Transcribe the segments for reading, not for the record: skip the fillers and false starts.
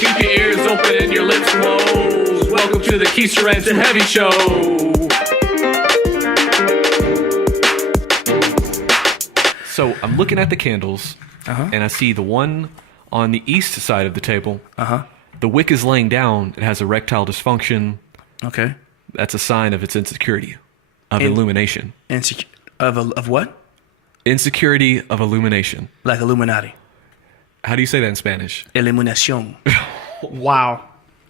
Keep your ears open and your lips closed. Welcome to the Keisterand2heavy show. So I'm looking at the candles, and I see the one on the east side of the table. The wick is laying down. It has erectile dysfunction. Okay. That's a sign of its insecurity of illumination. Of what? Insecurity of illumination. Like Illuminati. How do you say that in Spanish? Eliminación. Wow.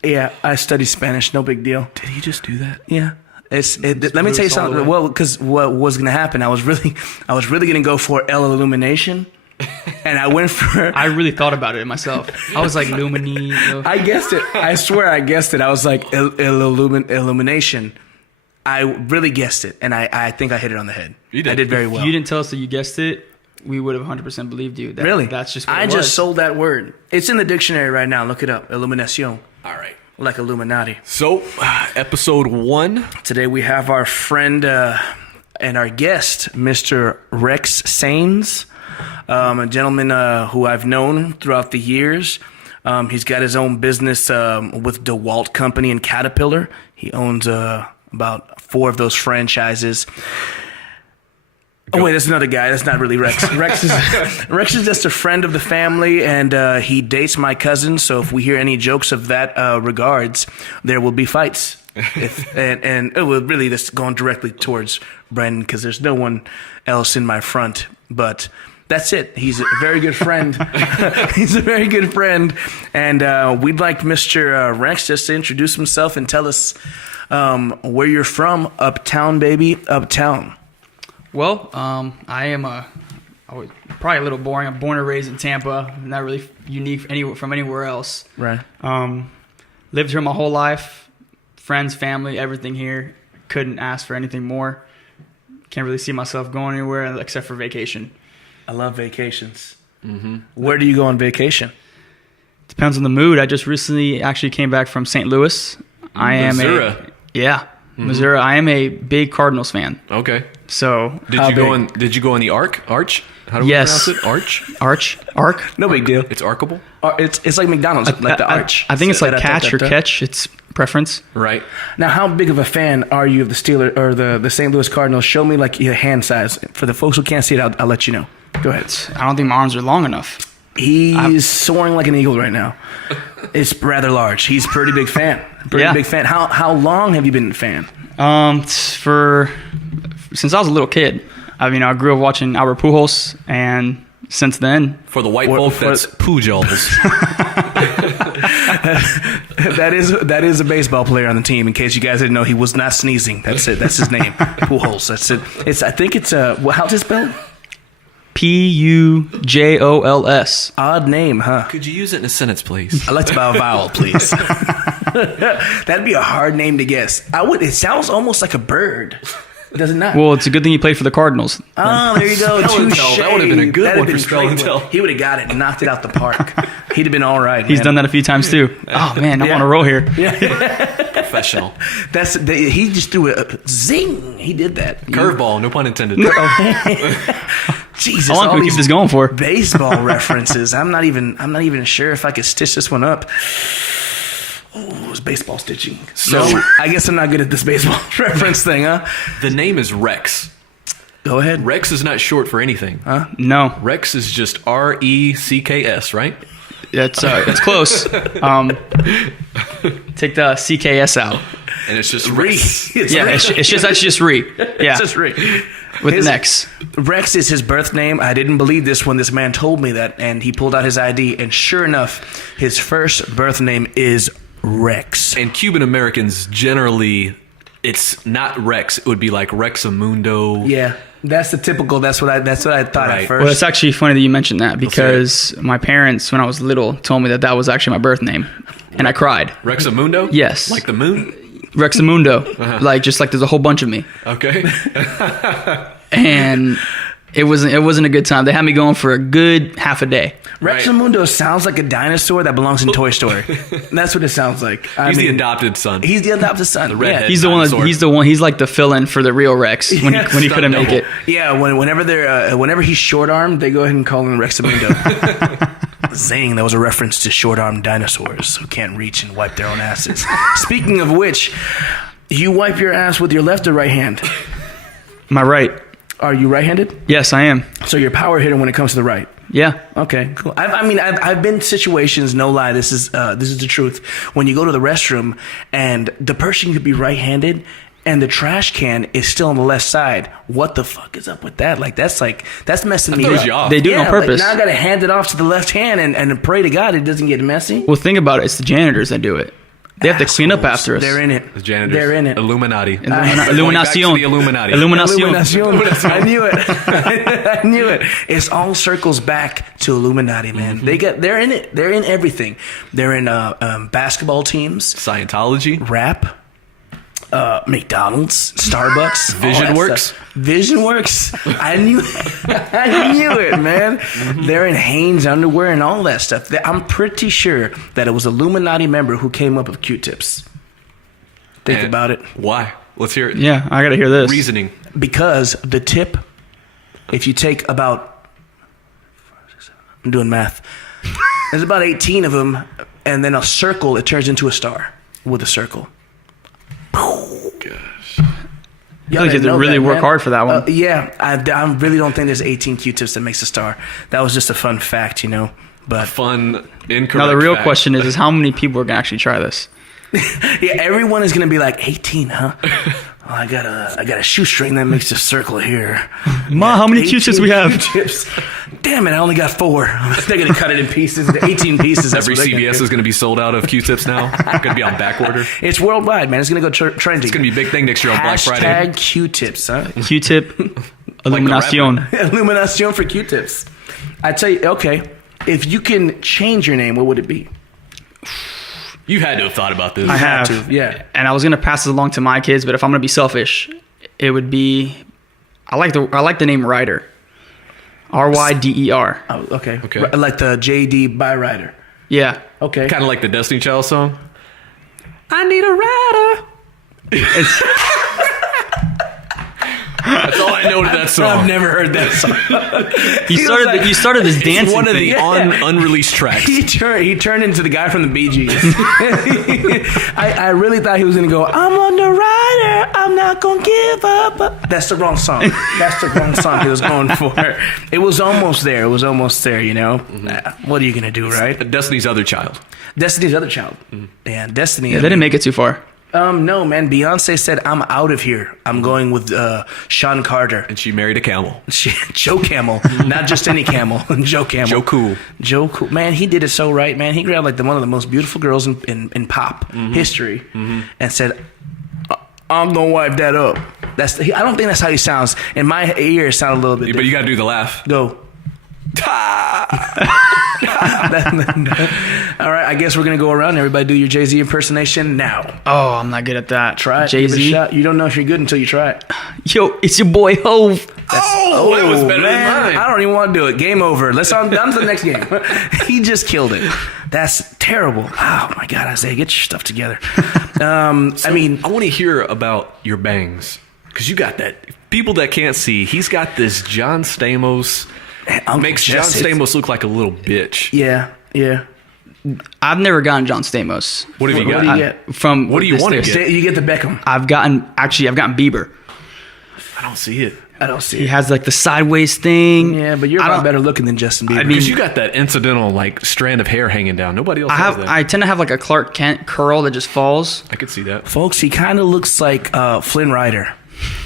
Yeah, I studied Spanish. No big deal. Did he just do that? Yeah. Let me tell you something. Well, because what was going to happen, I was really going to go for El Illumination, and I went for. I really thought about it myself. I was like Lumini. I guessed it. I swear I guessed it. I was like Illumination. I really guessed it, and I think I hit it on the head. You did. I did very well. If you didn't tell us that you guessed it, we would have 100% believed you. Really? That's just what I it was. just sold that word. It's in the dictionary right now. Look it up. Illuminación. All right. Like Illuminati. So, episode 1. Today we have our friend and our guest, Mr. Rex Sains, a gentleman who I've known throughout the years. He's got his own business with DeWalt Company and Caterpillar. He owns about 4 of those franchises. Oh, wait, that's another guy. That's not really Rex. Rex is just a friend of the family, and he dates my cousin. So if we hear any jokes of that regards, there will be fights. And it will really just going directly towards Brandon because there's no one else in my front. But that's it. He's a very good friend. He's a very good friend. And we'd like Mr. Rex just to introduce himself and tell us where you're from. Uptown, baby. Uptown. Well, I was probably a little boring. I'm born and raised in Tampa. Not really unique from anywhere else. Right. Lived here my whole life. Friends, family, everything here. Couldn't ask for anything more. Can't really see myself going anywhere except for vacation. I love vacations. Mm-hmm. Where do you go on vacation? Depends on the mood. I just recently actually came back from St. Louis. Missouri. Missouri. I am a big Cardinals fan. Okay. So Did you go on the Arch? How do we pronounce it? Arch. No big deal. It's archable? It's like McDonald's, like the arch. I think it's like catch or catch. It's preference. Right. Now, how big of a fan are you of the Steelers or the St. Louis Cardinals? Show me like your hand size. For the folks who can't see it, I'll let you know. Go ahead. I don't think my arms are long enough. He's soaring like an eagle right now. It's rather large. He's a pretty big fan. Big fan. How long have you been a fan? Since I was a little kid. I grew up watching Albert Pujols, and since then, For the white folk, that's Pujols. that is a baseball player on the team. In case you guys didn't know, he was not sneezing. That's it. That's his name. Pujols. That's it. I think it's how's it spelled? Pujols. Odd name, huh? Could you use it in a sentence, please? I'd like to buy a vowel, please. That'd be a hard name to guess. It sounds almost like a bird. Does it not? Well, it's a good thing you played for the Cardinals. Oh, there you go. That would have been a good one for spell and tell. He would have got it and knocked it out the park. He'd have been all right. He's done that a few times too. Oh man, I'm on a roll here. Professional. He just threw a zing. He did that. Curveball, no pun intended. Jesus, How long can we keep this going for? Baseball references. I'm not even sure if I could stitch this one up. Oh, it was baseball stitching. So I guess I'm not good at this baseball reference thing, huh? The name is Rex. Go ahead. Rex is not short for anything. Huh? No. Rex is just RECKS, right? It's close. Take the CKS out. And it's just Re. Rex. It's just Re. Yeah. It's just Re. With an X. Rex is his birth name. I didn't believe this when this man told me that, and he pulled out his ID, and sure enough, his first birth name is Rex. And Cuban Americans generally, it's not Rex. It would be like Rexamundo. Yeah, that's the typical. That's what I thought Right. at first. Well, it's actually funny that you mentioned that because my parents, when I was little, told me that was actually my birth name, and I cried. Rexamundo? Yes. Like the moon? Rexamundo. Just like there's a whole bunch of me. Okay. And it wasn't a good time. They had me going for a good half a day. Rexamundo sounds like a dinosaur that belongs in Toy Story. That's what it sounds like. He's the adopted son. He's the adopted son. The redhead. He's the one. He's like the fill-in for the real Rex when he couldn't make it. Yeah, whenever he's short-armed, they go ahead and call him Rexamundo. Zing, that was a reference to short-armed dinosaurs who can't reach and wipe their own asses. Speaking of which, you wipe your ass with your left or right hand? My right. Are you right-handed? Yes, I am. So you're a power hitter when it comes to the right? Yeah. Okay, cool. I've been in situations, no lie, this is the truth. When you go to the restroom and the person could be right-handed and the trash can is still on the left side. What the fuck is up with that? That's messing me up. They do it on purpose. Now I gotta hand it off to the left hand and pray to God it doesn't get messy. Well, think about it. It's the janitors that do it. They have to clean up after us. They're in it. The janitors. They're in it. Illuminati. Illuminacion. The Illuminati. Illuminacion. I knew it. I knew it. It's all circles back to Illuminati, man. Mm-hmm. They're in it. They're in everything. They're in basketball teams, Scientology. rap, McDonald's, Starbucks, Vision Works. I knew it, man. Mm-hmm. They're in Hanes underwear and all that stuff. I'm pretty sure that it was an Illuminati member who came up with Q-tips. Think about it. Why? Let's hear it. Yeah, I gotta hear this. Reasoning. Because the tip, if you take about, I'm doing math, there's about 18 of them, and then a circle, it turns into a star with a circle. Gosh. You have to really work hard for that one. Yeah, I really don't think there's 18 Q-tips that makes a star. That was just a fun fact, But Fun, incorrect. Now the real fact. question is how many people are gonna actually try this? yeah, everyone is gonna be like 18, huh? Oh, I got a shoestring that makes a circle here. Ma, how many Q-tips we have? Q-tips. Damn it, I only got 4. They're gonna cut it in pieces, into 18 pieces. That's Every what they're gonna CVS do. is going to be sold out of Q-tips now. Going to be on back order. It's worldwide, man. It's gonna go trending. It's going to be a big thing next year on Black Friday. Hashtag Q-tips, huh? Q-tip. Illuminacion. Illuminacion for Q-tips. I tell you, okay, if you can change your name, what would it be? You had to have thought about this. I have. to, yeah. And I was gonna pass it along to my kids, but if I'm gonna be selfish, it would be I like the name Ryder. RYDER. Oh, okay. Okay. Like the JD Byrider. Yeah. Okay. Kind of like the Destiny Child song. I need a rider. That's all I know to that song. I've never heard that song. You started this dancing It's one of thing. the unreleased tracks. He turned into the guy from the Bee Gees. I really thought he was going to go, I'm on the rider, I'm not going to give up. That's the wrong song. That's the wrong song he was going for. It was almost there. What are you going to do, right? Destiny's Other Child. Destiny's Other Child. Yeah, Destiny. Yeah, they didn't make it too far. No, man. Beyonce said, I'm out of here. I'm going with Sean Carter. And she married a camel. Joe Camel. Not just any camel. Joe Camel. Joe Cool. Joe Cool. Man, he did it so right, man. He grabbed like one of the most beautiful girls in pop history and said, I'm going to wipe that up. I don't think that's how he sounds. In my ear, it sounded a little bit But different. you got to do the laugh. Go. All right, I guess we're going to go around. Everybody do your Jay-Z impersonation now. Oh, I'm not good at that. Try it. Give it a Jay-Z. shot. You don't know if you're good until you try it. Yo, it's your boy Hove. Oh, that was better man, than mine. I don't even want to do it. Game over. Let's on to the next game. He just killed it. That's terrible. Oh my God, Isaiah, get your stuff together. I want to hear about your bangs. Because you got that. People that can't see, he's got this John Stamos. Makes John Stamos look like a little bitch. Yeah. I've never gotten John Stamos. What have you got? What do you get? What do you want to get? You get the Beckham. I've gotten Bieber. I don't see it. I don't see He it. has like the sideways thing. Yeah, but you're a lot better looking than Justin Bieber. Because you got that incidental strand of hair hanging down. Nobody else has that. I tend to have like a Clark Kent curl that just falls. I could see that. Folks, he kind of looks like Flynn Rider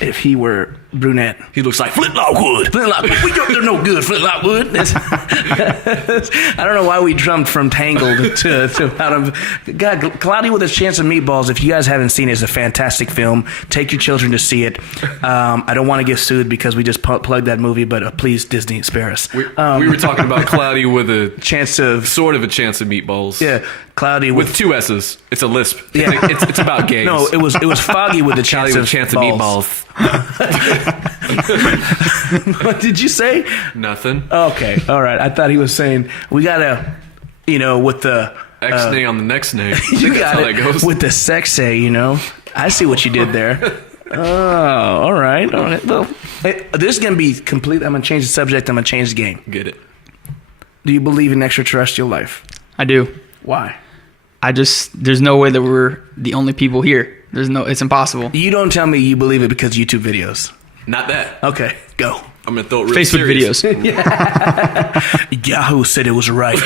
if he were brunette. He looks like Flint Lockwood. Flint Lockwood. They're no good, Flint Lockwood. I don't know why we jumped from Tangled to out of... God, Cloudy with a Chance of Meatballs, if you guys haven't seen it, it's a fantastic film. Take your children to see it. I don't want to get sued because we just plugged that movie, but please, Disney, spare us. We were talking about Cloudy with a Chance of... sort of a chance of meatballs. Yeah, Cloudy With 2 S's. It's a lisp. Yeah. It's about gays. No, it was Foggy with the Cloudy chance with of a chance of balls. meatballs. What did you say? Nothing. Okay, all right. I thought he was saying we gotta, with the X-nay on the next nay. you That's got how it that goes. with the sex. I see what you did there. Oh, all right. Well, this is gonna be complete. I'm gonna change the subject. I'm gonna change the game. Get it. Do you believe in extraterrestrial life? I do. Why? There's no way that we're the only people here. It's impossible. You don't tell me you believe it because of YouTube videos. Not that. Okay, go. I'm gonna throw it real Facebook serious. videos. Yahoo said it was right.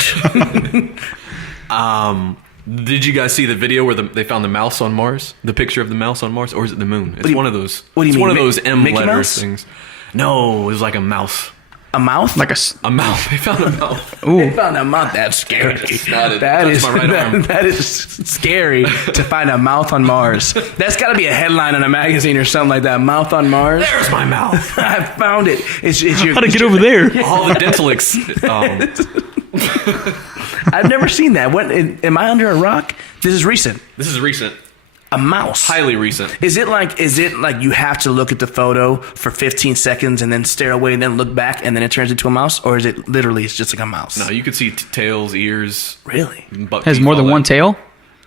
Did you guys see the video where they found the mouse on Mars? The picture of the mouse on Mars, or is it the moon? It's one of those. What do you it's mean? one of those M Mickey letter Mouse? things. No, it was like a mouse. A mouth? Like A mouth. They found a mouth. They found a mouth. That's scary. That's my right arm. That is scary to find a mouth on Mars. That's got to be a headline in a magazine or something like that. Mouth on Mars. There's my mouth. I found it. It's your. How to get over there? All the dentalics. I've never seen that. What? Am I under a rock? This is recent. This is recent. A mouse. Highly recent. Is it like you have to look at the photo for 15 seconds and then stare away and then look back and then it turns into a mouse, or is it literally it's just like a mouse? No, you could see tails, ears. Really? Butt Has teeth, more than all one that. tail?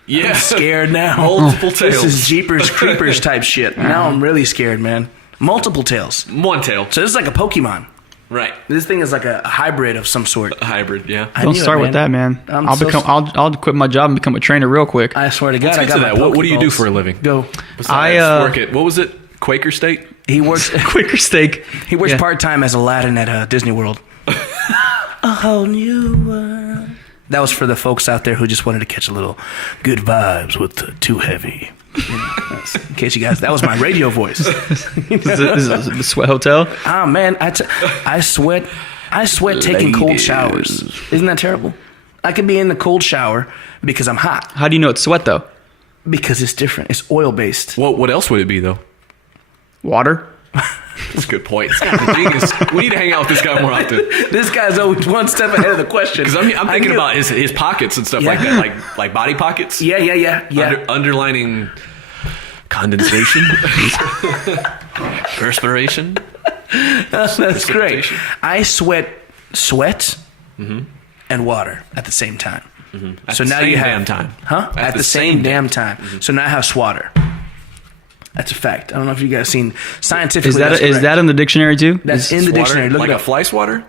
Yeah. I'm scared now. Multiple tails. This is Jeepers Creepers type shit. Now I'm really scared, man. Multiple tails. One tail. So this is like a Pokemon. Right. This thing is like a hybrid of some sort. A hybrid, yeah. I Don't knew it, start with that, man. I'm I'll so become. I'll quit my job and become a trainer real quick. I swear to God, Let's I get got to my that. What do you do Pokeballs. for a living? Go. Besides work at, what was it? Quaker State? He works. Quicker steak. He works Yeah. part time as Aladdin at Disney World. A whole new world. That was for the folks out there who just wanted to catch a little good vibes with Too Heavy. In case you guys, that was my radio voice. This is the Sweat Hotel. Ah man, I sweat taking cold showers. Isn't that terrible? I could be in the cold shower because I'm hot. How do you know it's sweat though? Because it's different. It's oil based. What else would it be, though? Water. That's a good point. This guy's a genius. We need to hang out with this guy more often. This guy's always one step ahead of the question. Because I'm thinking about his pockets and stuff like Yeah. that, like body pockets. Yeah. Underlining condensation, perspiration. That's great. Precipitation. I sweat, and water at the same time. At So the now same you have damn time. Huh? At the same damn time. So now I have swatter. That's a fact. I don't know if you guys seen scientifically. Is that's that correct. in the dictionary too? That's in the Swatter? dictionary. Look like it a up. fly swatter.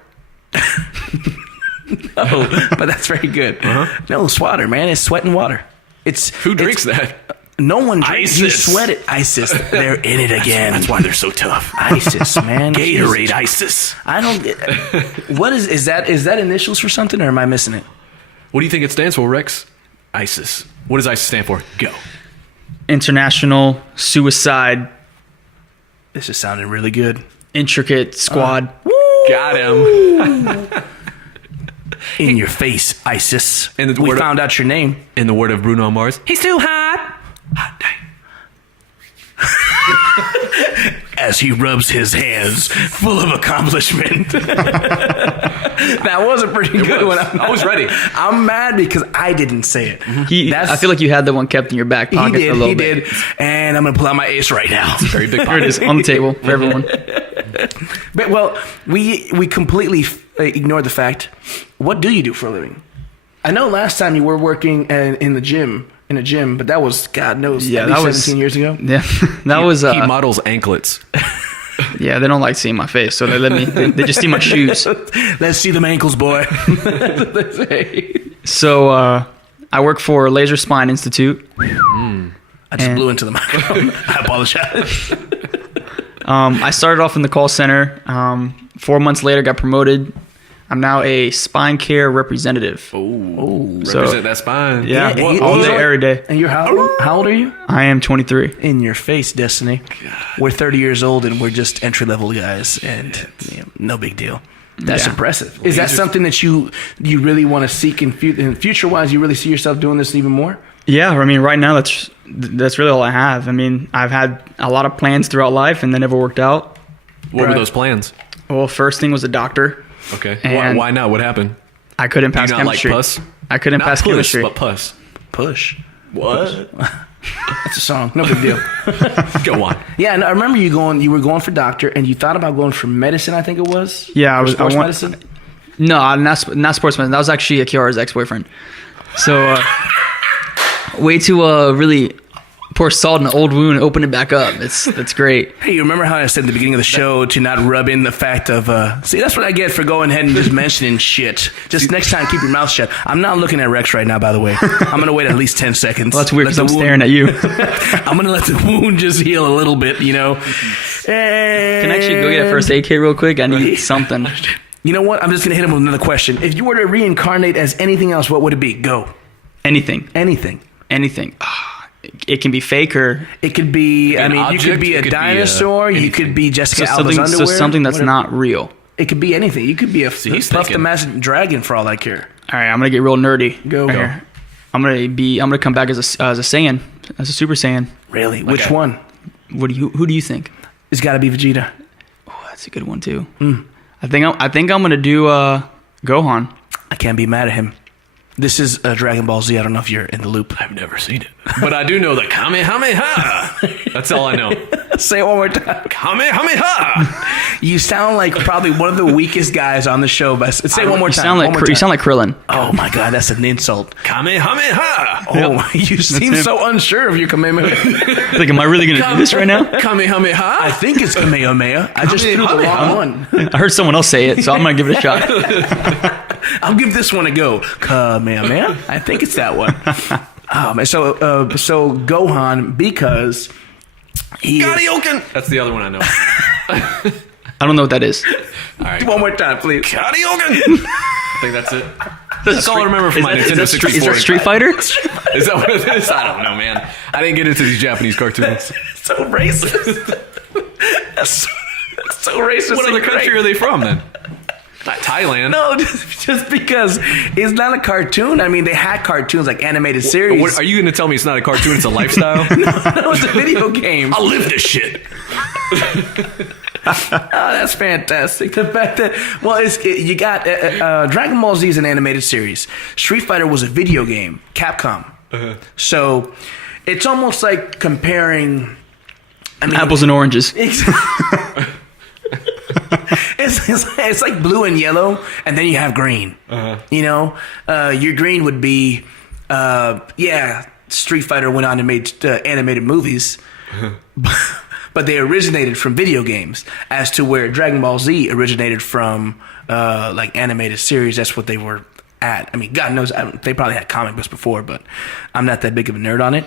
Oh, but that's very good. No, swatter, man. It's sweat and water. Who drinks that? No one drinks. You ISIS. sweat it. ISIS. They're in it again. That's why they're so tough. ISIS, man. Gatorade Jesus. ISIS. I don't get. What is that? Is that initials for something, or am I missing it? What do you think it stands for, Rex? ISIS. What does ISIS stand for? Go. International Suicide This is sounding really good. Intricate Squad. Got him. In your face, ISIS. And the we word- found out your name. In the word of Bruno Mars, he's too hot. Hot dang. As he rubs his hands full of accomplishment. That was a pretty good one. I was ready. I'm mad because I didn't say it. I feel like you had the one kept in your back He pocket did. for a little He bit. did. And I'm going to pull out my ace right now. Very big Here it pocket. is on the table for everyone. But, well, we completely ignored the fact. What do you do for a living? I know last time you were working in a gym, but that was, God knows, Yeah, at that least was 17 years ago. Yeah, that was. He models anklets. Yeah, they don't like seeing my face, so they let me. They just see my shoes. Let's see them ankles, boy. So I work for Laser Spine Institute. I just And- blew into the microphone. I apologize. I started off in the call center. 4 months later, got promoted. I'm now a spine care representative. Represent that spine. Yeah, Yeah, all you- day, every day. And you're how old are you? I am 23. In your face, Destiny. We're 30 years old and we're just entry level guys, and no big deal. That's Yeah. impressive. Is that something that you really want to seek in future wise? You really see yourself doing this even more? Yeah, I mean, right now that's really all I have. I mean, I've had a lot of plans throughout life, and they never worked out. What were Right. those plans? Well, first thing was a doctor. Okay. And- Why not? What happened? I couldn't Do you pass not chemistry. like pus? I couldn't Not pass puss, chemistry. but pus. Push. What? That's a song. No big deal. Go on. Yeah, and I remember you were going for doctor, and you thought about going for medicine. I think it was. Yeah, For sports medicine. No, not sports medicine. That was actually Kiara's ex-boyfriend. So, way to really Pour salt in an old wound and open it back up. That's great. Hey, you remember how I said at the beginning of the show to not rub in the fact of, see, that's what I get for going ahead and just mentioning shit. Just next time, keep your mouth shut. I'm not looking at Rex right now, by the way. I'm going to wait at least 10 seconds. Well, that's weird because I'm staring at you. I'm going to let the wound just heal a little bit, you know. Can I actually go get a first aid kit real quick? I need something. You know what? I'm just going to hit him with another question. If you were to reincarnate as anything else, what would it be? Go. Anything. Anything. It can be fake or... It could be, An you object, could be it a could be, dinosaur. You anything. could be Jessica so Alba's underwear. something that's whatever. not real. It could be anything. You could be a he's Puff the thinking. Master Dragon for all I care. All right, I'm gonna get real nerdy. Go. Right here. I'm gonna come back as a Saiyan, as a Super Saiyan. Really? Which Okay. one? Who do you think? It's got to be Vegeta. Oh, that's a good one too. I think I'm gonna do Gohan. I can't be mad at him. This is Dragon Ball Z. I don't know if you're in the loop. I've never seen it. But I do know the Kamehameha. That's all I know. Say it one more time. Kamehameha. You sound like probably one of the weakest guys on the show. But say it one more You time. sound One like more you time. sound like Krillin. Oh my God, that's an insult. Kamehameha. Oh, you seem him. so unsure of your Kamehameha. Like, am I really gonna do this right now? Kamehameha. I think it's Kamehameha. I just threw the wrong one. I heard someone else say it, so I'm gonna give it a shot. I'll give this one a go. Kamehameha. I think it's that one. So Gohan, because he is, Karioken. That's the other one I know. I don't know what that is. All right. one more time, please. Karioken. I think that's it. That's all I remember from my Nintendo 64. Is that Street Fighter? Is that what it is? I don't know, man. I didn't get into these Japanese cartoons. So racist. That's so racist. What and other country great. are they from then? Not Thailand. No, just because it's not a cartoon. I mean, they had cartoons like animated series. What, are you going to tell me it's not a cartoon? It's a lifestyle. No, it's a video game. I'll live this shit. Oh, that's fantastic. The fact that, well, you got Dragon Ball Z is an animated series. Street Fighter was a video game, Capcom. So it's almost like comparing. I mean, Apples and oranges. It's like blue and yellow, and then you have green. You know, your green would be, Street Fighter went on and made animated movies. But they originated from video games, as to where Dragon Ball Z originated from like animated series. That's what they were at. I mean, God knows they probably had comic books before, but I'm not that big of a nerd on it.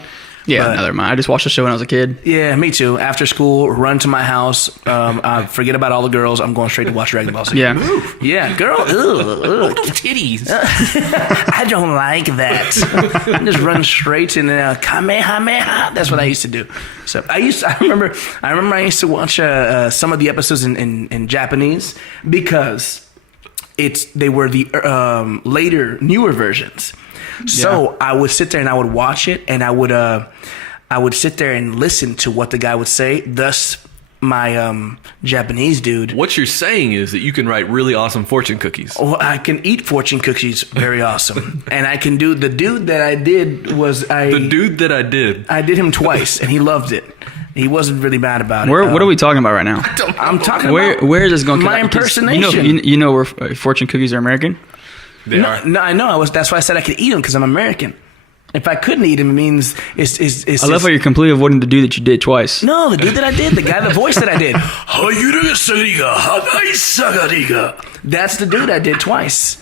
Yeah, But- never mind. I just watched the show when I was a kid. Yeah, me too. After school, run to my house. Forget about all the girls. I'm going straight to watch Dragon Ball Z. Yeah. Yeah, girl. Titties. I don't like that. Just run straight and Kamehameha. That's what I used to do. So I remember I used to watch some of the episodes in Japanese because they were the later, newer versions. So I would sit there and I would watch it, and I would sit there and listen to what the guy would say. Thus, my Japanese dude. What you're saying is that you can write really awesome fortune cookies. Well, I can eat fortune cookies very awesome, and I can do the dude that I did was The dude that I did. I did him twice, and he loved it. He wasn't really mad about it. What are we talking about right now? I'm talking Where about is this going? my impersonation. You know where fortune cookies are American? They are. No, I know. That's why I said I could eat them because I'm American. If I couldn't eat them, it means it's. I love how you're completely avoiding the dude that you did twice. No, the dude that I did, the guy, the voice that I did. That's the dude I did twice.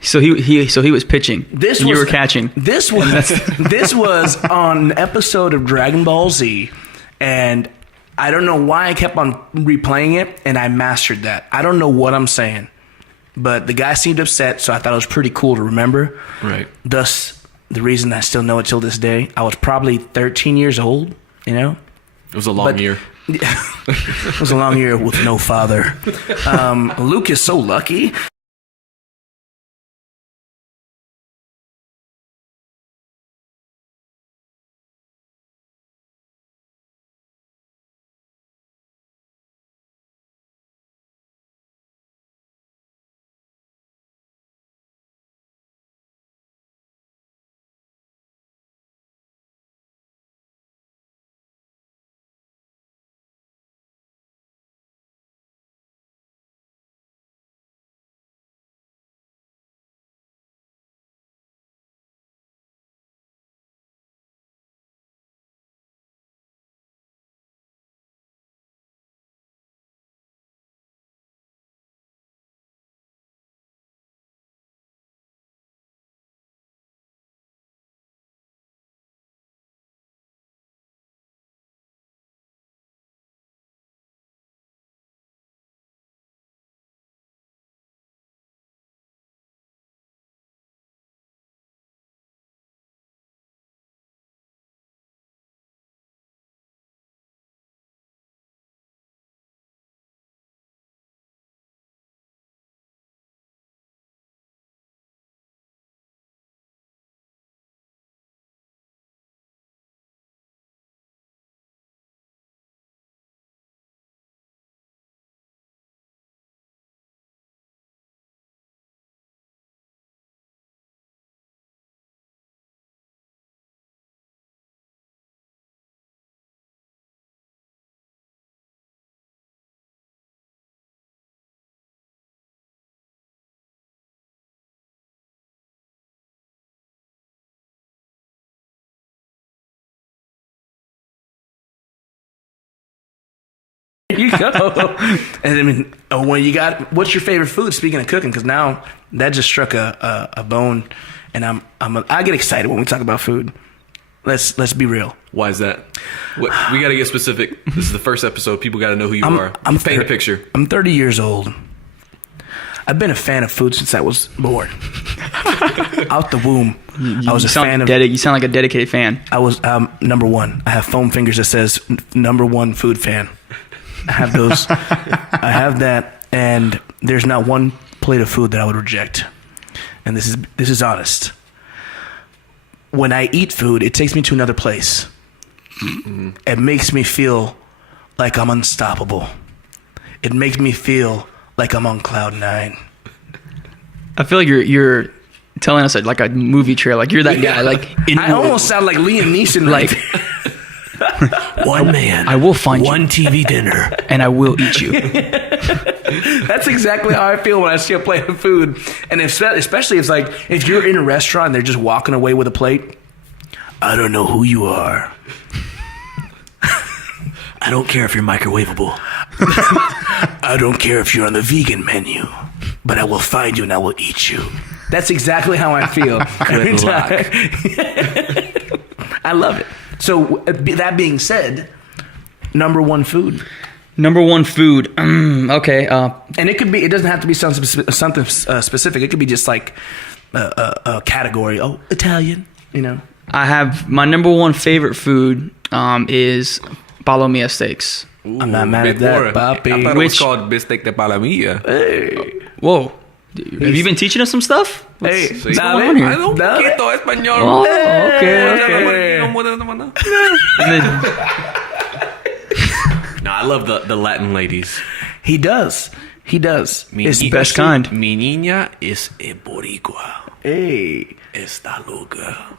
So he was pitching. And you were catching. This was on an episode of Dragon Ball Z, and I don't know why I kept on replaying it, and I mastered that. I don't know what I'm saying, but the guy seemed upset, so I thought it was pretty cool to remember. Right. Thus, the reason I still know it till this day. I was probably 13 years old, you know? It was a long year. It was a long year with no father. Luke is so lucky. There you go. And I mean, when you got, what's your favorite food? Speaking of cooking, because now that just struck a bone, and I get excited when we talk about food. Let's be real. Why is that? We got to get specific. This is the first episode. People got to know who you are. Paint a picture. I'm 30 years old. I've been a fan of food since I was born. Out the womb, I was a fan of. You sound like a dedicated fan. I was number one. I have foam fingers that says number one food fan. I have those. I have that, and there's not one plate of food that I would reject. And this is honest. When I eat food, it takes me to another place. Mm-hmm. It makes me feel like I'm unstoppable. It makes me feel like I'm on cloud 9. I feel like you're telling us like a movie trailer. Like you're that guy. Like I almost sound like Liam Neeson. Like one man, I will find one TV dinner, and I will eat you. That's exactly how I feel when I see a plate of food, and especially if you're in a restaurant and they're just walking away with a plate. I don't know who you are. I don't care if you're microwavable. I don't care if you're on the vegan menu, but I will find you and I will eat you. That's exactly how I feel. Every time. I love it. So that being said, number one food. Number one food. Okay. And it doesn't have to be something specific. It could be just like a category. Oh, Italian, you know. I have my number one favorite food is palomilla steaks. Ooh, I'm not mad at that, Papi. I thought it was called bistec de palomilla. Hey. Whoa. Have you been teaching us some stuff? Hey, what's going on here? I don't poquito español. Oh, okay. No, I love the Latin ladies. He does. It's the best kind. Mi niña es e boricua. Hey. Está loca.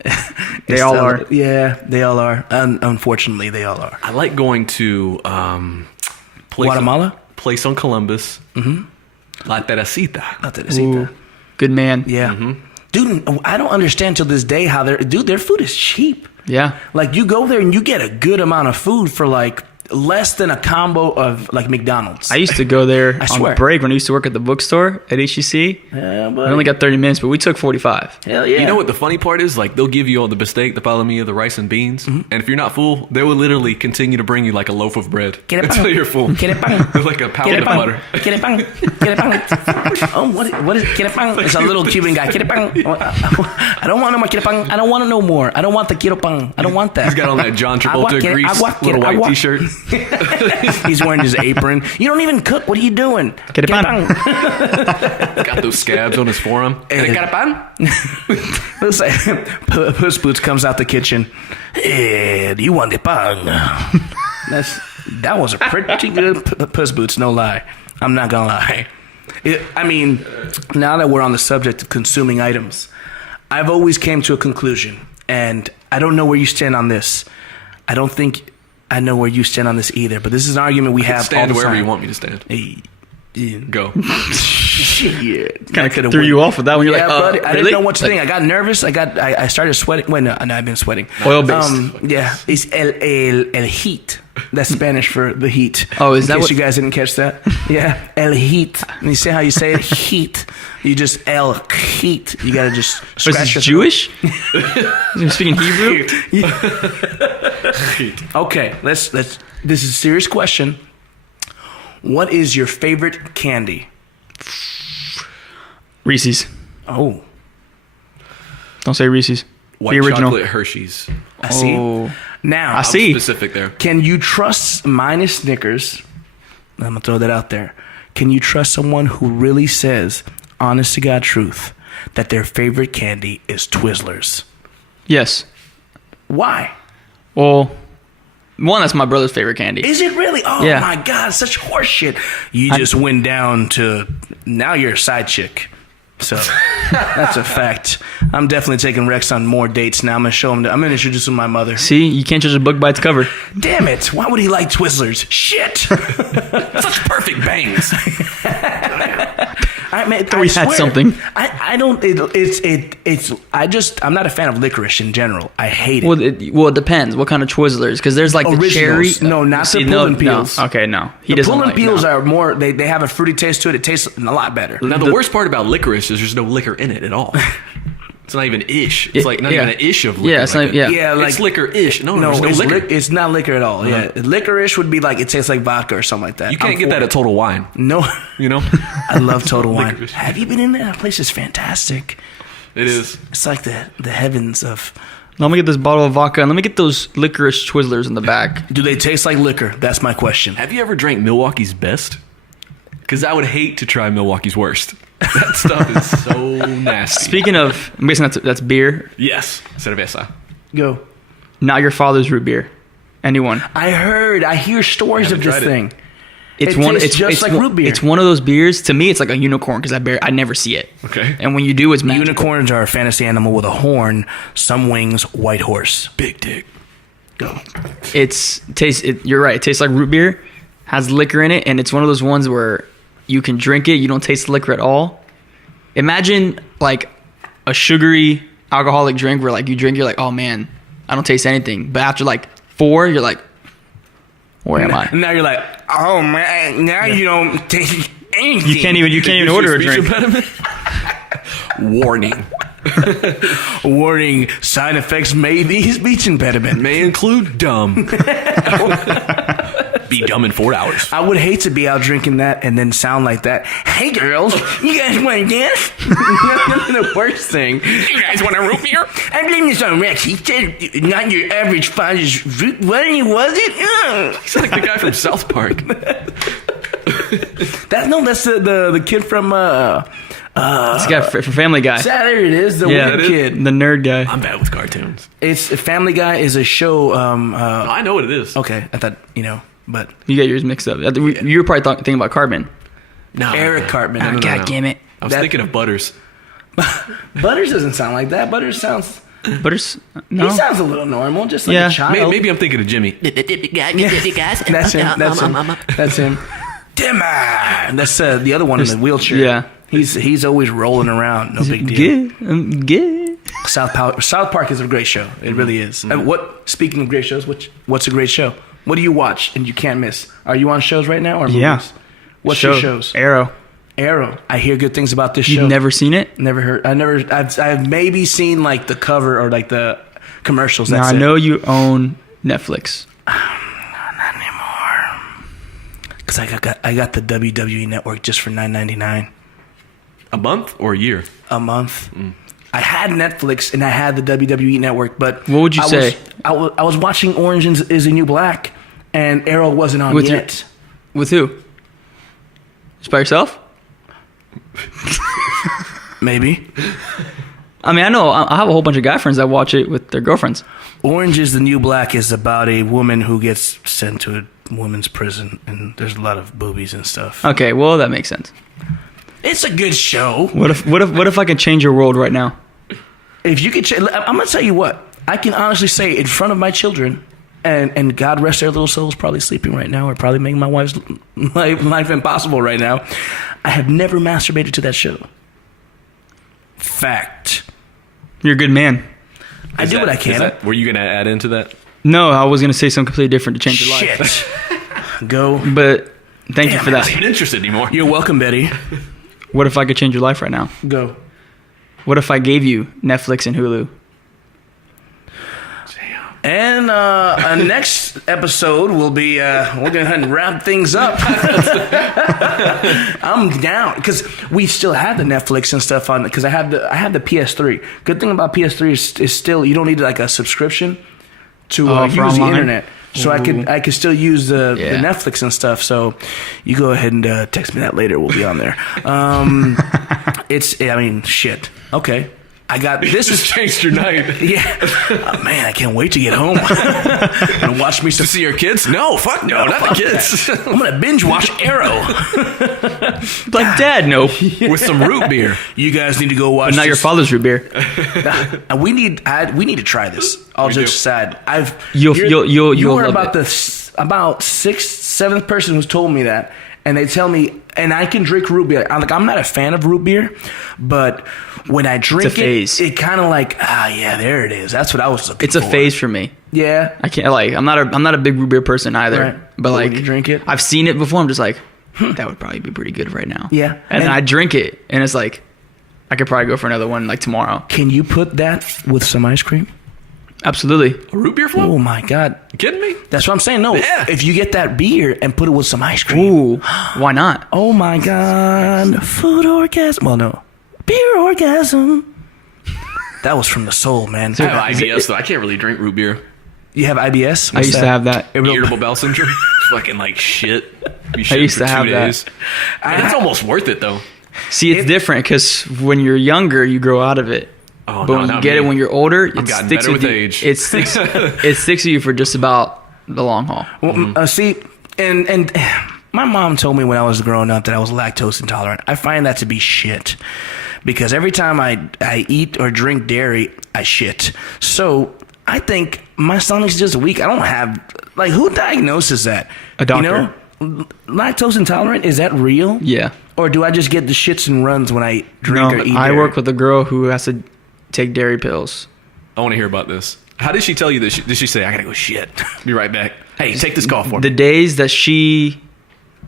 They all are. Yeah, they all are. Unfortunately, they all are. I like going to Guatemala? Place on Columbus. Mm-hmm. La Teresita. Ooh, good man. Yeah. Mm-hmm. Dude, I don't understand till this day how their food is cheap. Yeah. Like you go there and you get a good amount of food for like less than a combo of like McDonald's. I used to go there I on swear. break when I used to work at the bookstore at HEC. Yeah, We only got 30 minutes, but we took 45. Hell yeah. You know what the funny part is? Like, they'll give you all the bistec, the palomilla, the rice and beans. Mm-hmm. And if you're not full, they will literally continue to bring you like a loaf of bread until you're full. Quiere pan. Like a pound of butter. Quiere pan. Quiere pan. Oh, what is quiere pan? It's a little Cuban guy. Quiere pan. I don't want no more quiere pan. I don't want to know more. I don't want the quiero pan. I don't want that. He's got on that John Travolta grease little white t-shirt. He's wearing his apron. You don't even cook. What are you doing? Quiere pan. Got those scabs on his forearm. Quiere pan? Looks like Puss Boots comes out the kitchen. Hey, do you want the pan? That was a pretty good Puss Boots, no lie. I'm not gonna lie. I mean, now that we're on the subject of consuming items, I've always came to a conclusion, and I don't know where you stand on this. I don't think I know where you stand on this either, but this is an argument we have all Stand the wherever time. you want me to stand. Hey, yeah. Go. Shit. Kind of threw you off with that one. You're Yeah, like, buddy. I really? didn't know what to think. I got nervous. I started sweating. Wait, no, I've been sweating. Oil-based. Yeah, it's el heat. That's Spanish for the heat. Oh, is in that case what you guys didn't catch that? Yeah, el heat. And you say how you say it? Heat. You just el heat. You gotta just Was scratch this your throat. Jewish? Is he speaking Hebrew? Okay, let's. This is a serious question. What is your favorite candy? Reese's. Oh, Don't say Reese's. White The original. chocolate Hershey's. I see. Oh. Now I see. Specific there. Can you trust minus Snickers? I'm gonna throw that out there. Can you trust someone who really says, honest to God truth, that their favorite candy is Twizzlers? Yes. Why? Well, one, that's my brother's favorite candy. Is it really? Oh Yeah. my God, such horseshit. You just went down to, now you're a side chick. So that's a fact. I'm definitely taking Rex on more dates now. I'm gonna show him. I'm gonna introduce him to my mother. See, you can't judge a book by its cover. Damn it! Why would he like Twizzlers? Shit! Such perfect bangs. Thought we had something. I don't. I'm not a fan of licorice in general. I hate it. Well, it depends. What kind of Twizzlers? Because there's like the cherry. No, not the pull-and peels. No. Okay, no. The pull-and peels are more. They have a fruity taste to it. It tastes a lot better. Now the worst part about licorice is there's no liquor in it at all. It's not even ish. It's like not even an ish of liquor. Yeah, it's it's liquor-ish. No, there's no liquor. It's not liquor at all. Yeah, licorice would be like it tastes like vodka or something like that. You can't get that at Total Wine. No, you know. I love Total Wine. Have you been in there? That place is fantastic. It is. It's like the heavens of. Let me get this bottle of vodka and let me get those licorice Twizzlers in the back. Do they taste like liquor? That's my question. Have you ever drank Milwaukee's Best? Because I would hate to try Milwaukee's Worst. That stuff is so nasty. Speaking of, I'm guessing that's beer. Yes, cerveza. Go. Not your father's root beer. Anyone? I hear stories of this thing. It's like root beer. It's one of those beers. To me, it's like a unicorn because I never see it. Okay. And when you do, it's magical. Unicorns are a fantasy animal with a horn, some wings, white horse. Big dick. Go. You're right. It tastes like root beer, has liquor in it, and it's one of those ones where you can drink it. You don't taste the liquor at all. Imagine like a sugary alcoholic drink where like you drink, you're like, oh man, I don't taste anything. But after like 4, you're like, where am I? Now you're like, oh man, now you don't taste anything. You can't even order a drink. Warning. Warning, side effects may be speech impediment. May include dumb. Be dumb in 4 hours. I would hate to be out drinking that and then sound like that. Hey girls, you guys want to dance? That's the worst thing. You guys want a root beer? I'm blaming this on Rex. He said not your average father's root. Was it? He's like the guy from South Park. That's the kid from This guy from Family Guy. There it is, the weird kid, the nerd guy. I'm bad with cartoons. It's Family Guy is a show. I know what it is. Okay, I thought but You get yours mixed up. You were probably thinking about Cartman. No, Eric Cartman. No. God damn it! I was thinking of Butters. Butters doesn't sound like that. Butters sounds. Butters. No. He sounds a little normal, just like a child. Maybe I'm thinking of Jimmy. That's him. That's him. Dimmer. That's the other one in the wheelchair. Yeah. He's always rolling around. No big deal. Good. South Park is a great show. It really is. Speaking of great shows, what's a great show? What do you watch and you can't miss? Are you on shows right now or movies? Yeah. What's your shows? Arrow. I hear good things about this show. You've never seen it? Never heard. I've maybe seen like the cover or like the commercials. Now I know you own Netflix. Not anymore. Because I got the WWE Network just for $9.99. A month or a year? A month. I had Netflix and I had the WWE Network, but what would you say? I was watching Orange is the New Black, and Arrow wasn't on yet. With who? Just by yourself? Maybe. I mean, I know I have a whole bunch of guy friends that watch it with their girlfriends. Orange is the New Black is about a woman who gets sent to a woman's prison, and there's a lot of boobies and stuff. Okay, well that makes sense. It's a good show. What if I could change your world right now? If you could, I'm gonna tell you what. I can honestly say in front of my children, and God rest their little souls, probably sleeping right now, or probably making my wife's life impossible right now. I have never masturbated to that show. Fact. You're a good man. I do what I can. Were you gonna add into that? No, I was gonna say something completely different to change your life. Shit. Go. But thank you for that. I'm not even interested anymore. You're welcome, Betty. What if I could change your life right now? Go. What if I gave you Netflix and Hulu? And next episode will be we're gonna wrap things up. I'm down because we still have the Netflix and stuff on. Because I have the PS3. Good thing about PS3 is still you don't need like a subscription to use the internet. So I could still use the Netflix and stuff. So you go ahead and text me that later. We'll be on there. Shit. Okay. I got this. Has changed your night. Yeah. Oh, man, I can't wait to get home and watch me to see your kids. No, fuck no, not the kids. I'm gonna binge watch Arrow. Like Dad, no, with some root beer. You guys need to go watch. But not your father's root beer. We need to try this. All jokes aside, you'll you are love about it. about 6th, 7th person who's told me that. and they tell me, and I can drink root beer. I'm not a fan of root beer, but when I drink it kind of like, yeah, there it is. That's what I was looking for. It's a phase for me. Yeah. I can't, like, I'm not a big root beer person either. Right. But like, when you drink it, I've seen it before. I'm just like, that would probably be pretty good right now. Yeah. And then I drink it, and it's like, I could probably go for another one like tomorrow. Can you put that with some ice cream? Absolutely. A root beer float? Oh my God. You kidding me? That's what I'm saying. No, Yeah. if you get that beer and put it with some ice cream. Ooh, why not? Oh my God. Food orgasm. Well, no. Beer orgasm. That was from the soul, man. I have IBS, though. I can't really drink root beer. You have IBS? I used to have that. Irritable bowel syndrome. Fucking like shit. I used to have that. And it's almost worth it, though. See, it's different because when you're younger, you grow out of it. Oh, but no, when you not get me. it when you're older, I've it gotten sticks better with with you. age. It sticks with you for just about the long haul. Well, see, and my mom told me when I was growing up that I was lactose intolerant. I find that to be shit. Because every time I eat or drink dairy, I shit. So I think my stomach's just weak. I don't have, like, who diagnoses that? A doctor. You know, lactose intolerant, is that real? Yeah. Or do I just get the shits and runs when I drink or eat dairy? I work with a girl who has to take dairy pills. I want to hear about this. How did she tell you this? Did she say, I gotta go shit? Be right back. Hey, take this call for me. The days that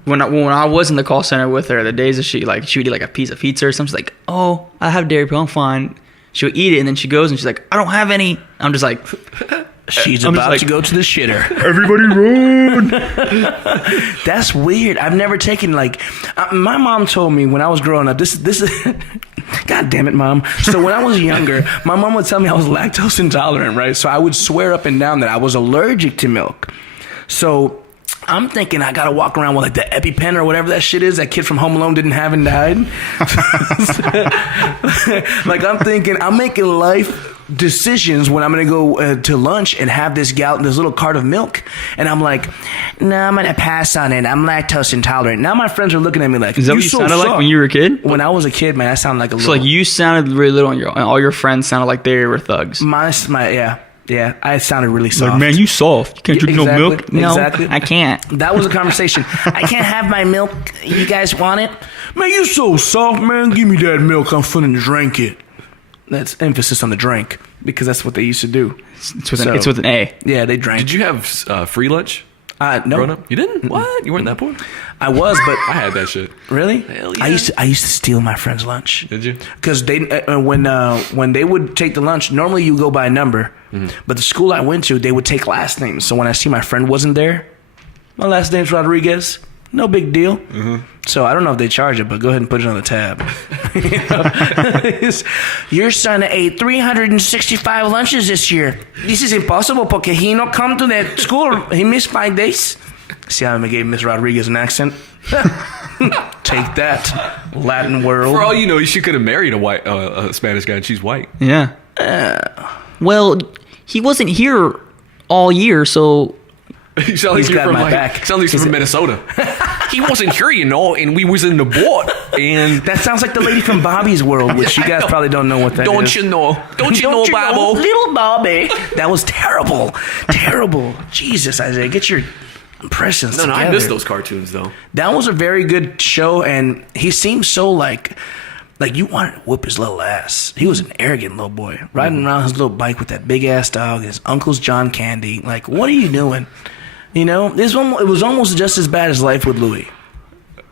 when I was in the call center with her, the days that she would eat like a piece of pizza or something, she's like, oh, I have dairy pill, I'm fine. She'll eat it, and then she goes and she's like, I don't have any. I'm just like, she's I'm about just like, to go to the shitter. everybody run. That's weird. I've never taken, like, my mom told me when I was growing up, this is, God damn it, Mom. So when I was younger, my mom would tell me I was lactose intolerant, right? So I would swear up and down that I was allergic to milk. So I'm thinking I gotta walk around with like the EpiPen or whatever that shit is that kid from Home Alone didn't have and died. Like, I'm thinking I'm making life decisions when I'm gonna go to lunch and have this little cart of milk, and I'm like, no, I'm gonna pass on it. I'm lactose intolerant. Now my friends are looking at me like, Is that what you sounded like when you were a kid? When I was a kid, man, I sounded like a So little. like you sounded really little, and all your friends sounded like they were thugs. Yeah, I sounded really soft. Like, man, you soft. You can't drink no milk. No, I can't. That was a conversation. I can't have my milk. You guys want it? Man, you so soft, man. Give me that milk. I'm finna drink it. That's emphasis on the drink, because that's what they used to do. It's with an A. Yeah, they drank. Did you have free lunch No, growing up? You didn't? What? You weren't that poor? I was, but I had that shit. really, Hell yeah. I used to steal my friend's lunch. Did you? Because they when they would take the lunch, normally you go by number, but the school I went to, they would take last names. So when I see my friend wasn't there, my last name's Rodriguez. No big deal. So I don't know if they charge it, but go ahead and put it on the tab. Your son ate 365 lunches this year. This is impossible porque he not come to that school. He missed 5 days. See how I gave Miss Rodriguez an accent? Take that, Latin world. For all you know, she could have married a Spanish guy and she's white. Yeah. Well, he wasn't here all year, so You sound like He's you're got from my like, back. sound like you're from Minnesota. He wasn't here, you know, and we was in the boat. And That sounds like the lady from Bobby's World, which you guys probably don't know what that is. don't you know, Bible? Little Bobby. That was terrible. Terrible. Jesus, Isaiah, get your impressions No, together. I miss those cartoons though. That was a very good show, and he seemed so like you wanted to whoop his little ass. He was an arrogant little boy, riding around his little bike with that big ass dog. His uncle's John Candy. Like, what are you doing? You know, it was almost just as bad as Life with Louie.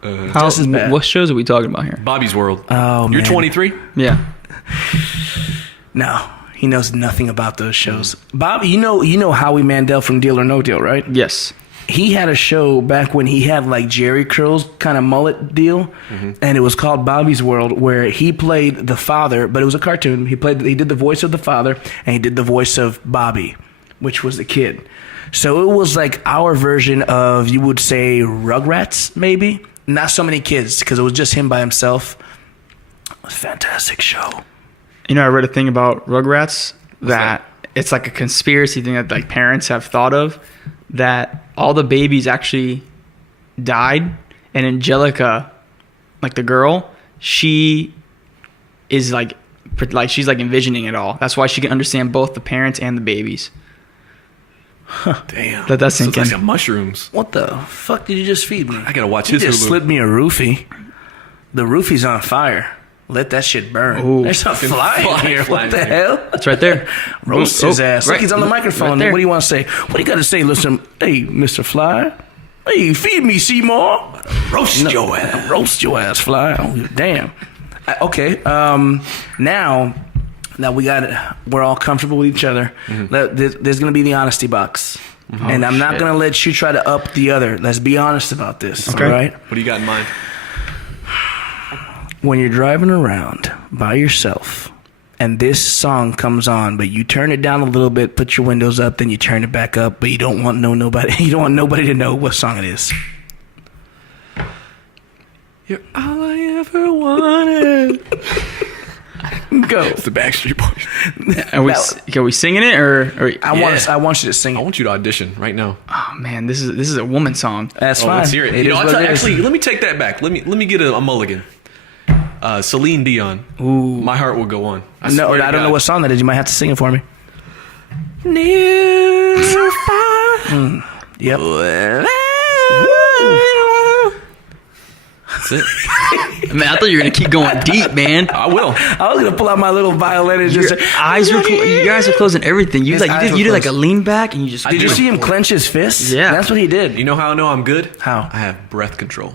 Just as bad. what shows are we talking about here? Bobby's World. Oh, You're man. 23? Yeah. No, he knows nothing about those shows. Bob, you know Howie Mandel from Deal or No Deal, right? Yes. He had a show back when he had like Jerry Curls kind of mullet deal, and it was called Bobby's World, where he played the father, but it was a cartoon. He did the voice of the father, and he did the voice of Bobby, which was the kid. So it was like our version of, you would say, Rugrats, maybe. Not so many kids, because it was just him by himself. It was a fantastic show. You know, I read a thing about Rugrats that it's like a conspiracy thing that like parents have thought of, that all the babies actually died, and Angelica, like the girl, she is like she's like envisioning it all. That's why she can understand both the parents and the babies. Damn. Let that sink Sounds in. like mushrooms. What the fuck did you just feed me? I gotta watch You his just Hulu. slid me a roofie. The roofie's on fire. Let that shit burn. Ooh. There's a fly in here. fly What the in here. hell? It's right there. Roast Oh, his ass. right. Look, he's on the microphone. Right there. What do you want to say? What do you got to say? Listen, hey, Mr. Fly. Hey, feed me, Seymour. Roast your ass. Roast your ass, Fly. Oh, damn. Okay. Now we got it. We're all comfortable with each other. There's going to be the honesty box. And I'm not shit. going to let you try to up the other. Let's be honest about this. Okay. All right? What do you got in mind? When you're driving around by yourself and this song comes on, but you turn it down a little bit, put your windows up, then you turn it back up, but you don't want nobody you don't want nobody to know what song it is. You're all I ever wanted. Go. It's the Backstreet Boys. Are we singing it or I want you to sing I it. want you to audition right now. oh man, this is a woman song. That's Oh, fine. let's hear it. It You is know, what it is. actually, let me take that back. Let me get a mulligan. Celine Dion. Ooh. My Heart Will Go On. No, swear to I don't know God. what song that is. You might have to sing it for me. Yep. That's it. Man, I thought you were gonna keep going deep, man. I will. I was gonna pull out my little violin and just. Your eyes were closing everything. You His eyes were did like a closed. lean back and you just. Did you see him clench his fists? Yeah. That's what he did. You know how I know I'm good? How? I have breath control.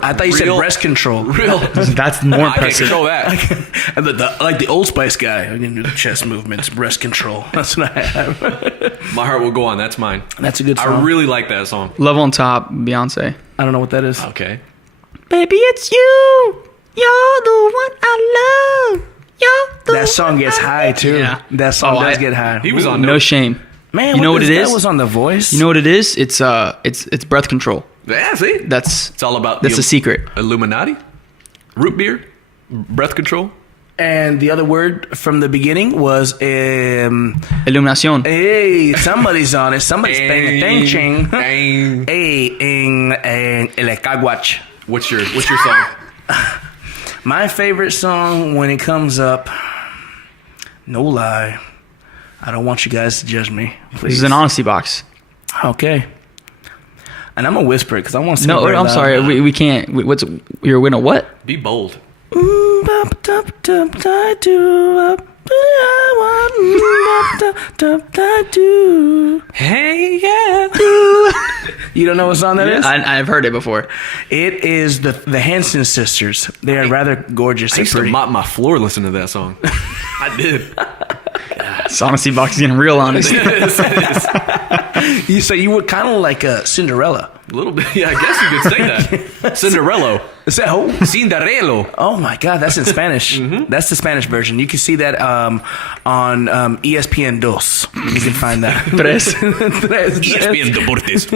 I thought you said Real- breast control. Real. That's more I can't impressive. control that. And like the Old Spice guy. I can do the chest movements, breast control. That's what I have. My Heart Will Go On. That's mine. That's a good song. I really like that song. Love on Top, Beyonce. I don't know what that is. Okay. Baby, it's you. You're the one I love. You're the That song gets high too. Yeah. That song Oh, does I- get high. He was on No shame. Man, You know what it That is? was on The Voice. You know what it is? It's breath control. Yeah, see? That's It's all about that's the a secret. Illuminati, root beer, breath control. and the other word from the beginning was Iluminación. hey, somebody's on it. Somebody's paying attention. Bang. Hey, in El Caguach. What's your song? My favorite song when it comes up, no lie, I don't want you guys to judge me. Please. This is an honesty box. Okay. And I'm gonna whisper it because I want to. No, I'm sorry. We can't. What's you're gonna what? Be bold. Hey, yeah. You don't know what song that is? I've heard it before. It is the Hanson sisters. They are rather gorgeous. I They're used to pretty. mop my floor listening to that song. I did. This honesty box is getting real honest. You say you were kind of like a Cinderella. A little bit. Yeah, I guess you could say that. Cinderella. Is that oh? Cinderello. Oh my God, that's in Spanish. That's the Spanish version. You can see that on ESPN Dos. You can find that. Tres. ESPN Deportes.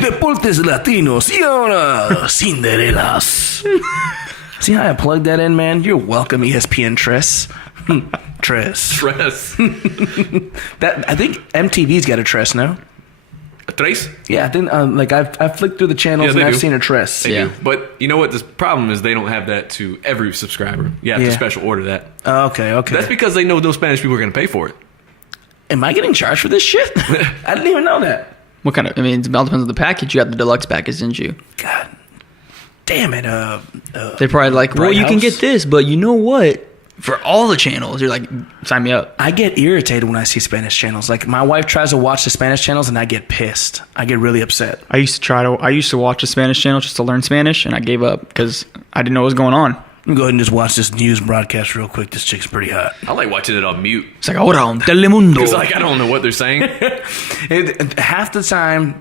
Deportes Latinos y ahora Cinderellas. See how I plugged that in, man? You're welcome, ESPN Tres. Tres. Tres. That I think MTV's got a Tres now. Tres? Yeah, I think I've flicked through the channels Yeah, and they I've do. seen a Tres. They Yeah. do. But you know what? The problem is they don't have that to every subscriber. You have to Yeah. special order that. Okay. That's because they know those Spanish people are going to pay for it. Am I getting charged for this shit? I didn't even know that. What kind of? I mean, it all depends on the package. You got the deluxe package, didn't you? God damn it. They probably like, well, Bright you can House? get this, but you know what? For all the channels, you're like, sign me up. I get irritated when I see Spanish channels. Like my wife tries to watch the Spanish channels and I get pissed. I get really upset. I used to watch the Spanish channel just to learn Spanish, and I gave up because I didn't know what was going on. Let me go ahead and just watch this news broadcast real quick. This chick's pretty hot. I like watching it on mute. It's like, ahora on Telemundo. It's like I don't know what they're saying. Half the time,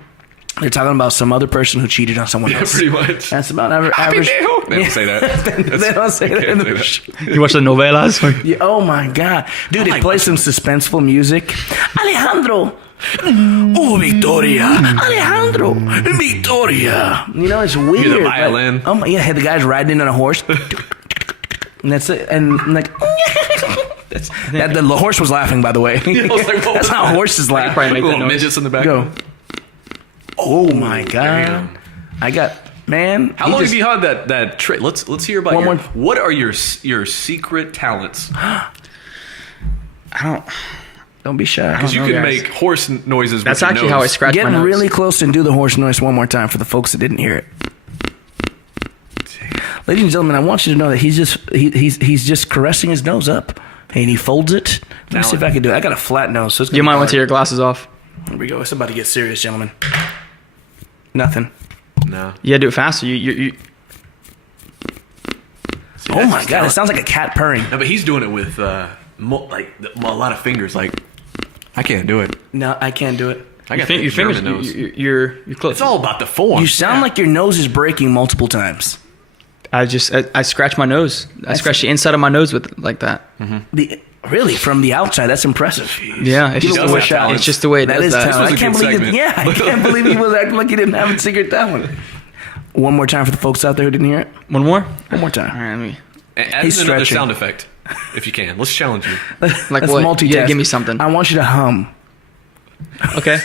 they're talking about some other person who cheated on someone Yeah, else. pretty much. That's about average. They don't say that. They don't say that in the Can't say show. You watch the novelas? Yeah, oh my God. Dude, like it plays some suspenseful music. Alejandro. Oh, Victoria. Alejandro. Victoria. You know, it's weird. the violin. Like, oh my, yeah, the guy's riding in on a horse. And that's it. And I'm like, the horse was laughing, by the way. I was like, what That's was how that? horses laugh. probably make that Little noise. midgets in the back. Go. Oh my God. damn. I got, man. How long have you had that trick? Let's hear about One your, more. what are your secret talents? I don't. Don't be shy. Because you know, can guys. make horse noises. That's with your actually how I nose. scratch Get my nose. really close and do the horse noise one more time for the folks that didn't hear it. Ladies and gentlemen, I want you to know that he's just caressing his nose up, and he folds it. Let me see if I can do it. I got a flat nose, so it's gonna You be might hard. want to take your glasses off. Here we go. It's about to get serious, gentlemen. Nothing. No. You gotta do it faster. You See, Oh that's my just god! It talent. sounds like a cat purring. No, but he's doing it with a lot of fingers. Like, I can't do it. No, I can't do it. I got your the fingers. German nose. You're close. It's all about the form. You sound like your nose is breaking multiple times. I scratch my nose. I scratch the inside of my nose with like that. Really, from the outside, that's impressive. Yeah, it's He just does the way have talent. it's just the way it That does is that. talent. I was a can't good believe it. segment. Yeah, I can't believe he was acting like he didn't have it figured that one. One more time for the folks out there who didn't hear it. One more. One more All time. right, let me. Add He's another stretching. sound effect, if you can. Let's challenge you. Like Let's what? multitask. Yeah, give me something. I want you to hum. Okay.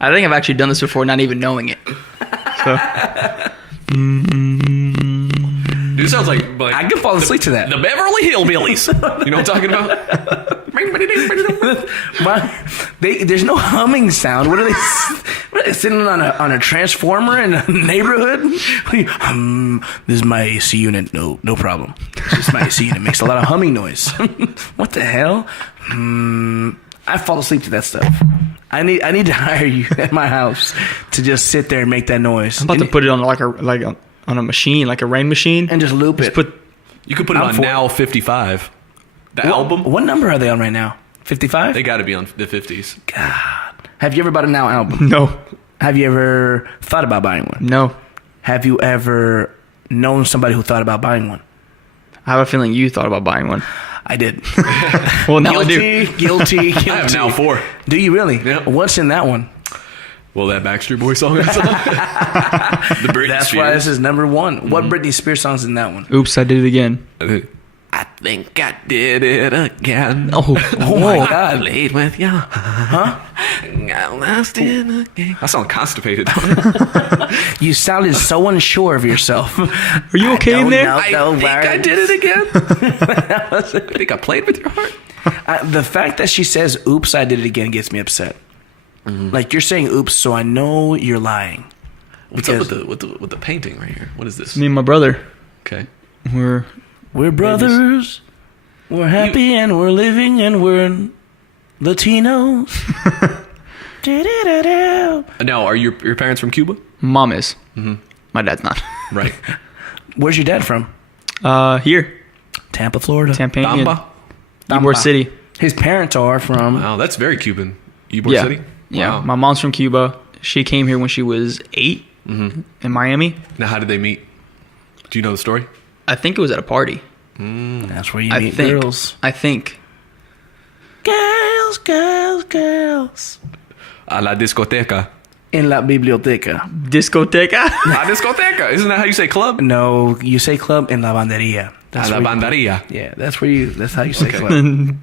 I think I've actually done this before, not even knowing it. So Dude, it sounds like I can fall asleep to that. the Beverly Hillbillies. You know what I'm talking about? There's no humming sound. What are they sitting on a transformer in a neighborhood? This is my AC unit. No problem. It's just my AC unit. Makes a lot of humming noise. What the hell? I fall asleep to that stuff. I need to hire you at my house to just sit there and make that noise. I'm about to put it on on a machine, like a rain machine, and just loop it. You could put it I'm on for it. Now 55. The album. What number are they on right now? 55? They got to be on the 50s. God. Have you ever bought a Now album? No, Have you ever thought about buying one? no. Have you ever known somebody who thought about buying one? I have a feeling you thought about buying one. I did. Well, now I do. Guilty. I have Now 4. Do you really? Yeah. What's in that one? Well, that Backstreet Boy song. That's on. The Britney That's Spears. why this is number one. What Britney Spears song's in that one? Oops, I did it again. I think I did it again. Oh, Oh my God. Played with you. Huh? Got lost in the game. I sound constipated. You sounded so unsure of yourself. Are you okay in there? I think I did it again. I think I played with your heart. The fact that she says, oops, I did it again gets me upset. Like, you're saying oops, so I know you're lying. What's up with the painting right here? What is this? Me and my brother. Okay. We're Brothers. We're happy and we're living and we're Latinos. Now, are your parents from Cuba? mom is. My dad's not. Right. Where's your dad from? Here, Tampa, Florida. Tampania, Tamba? Ybor City. His parents are from. Wow, that's very Cuban. Ybor Yeah, City? yeah. Wow. My mom's from Cuba. She came here when she was 8 in Miami. Now, how did they meet? Do you know the story? I think it was at a party. That's where you I meet think. girls. I think. Girls, girls, girls. A la discoteca. In la biblioteca. Discoteca. La discoteca. Isn't that how you say club? No, you say club in la banderia. A la where you- banderia. Yeah, that's how you say Okay. club.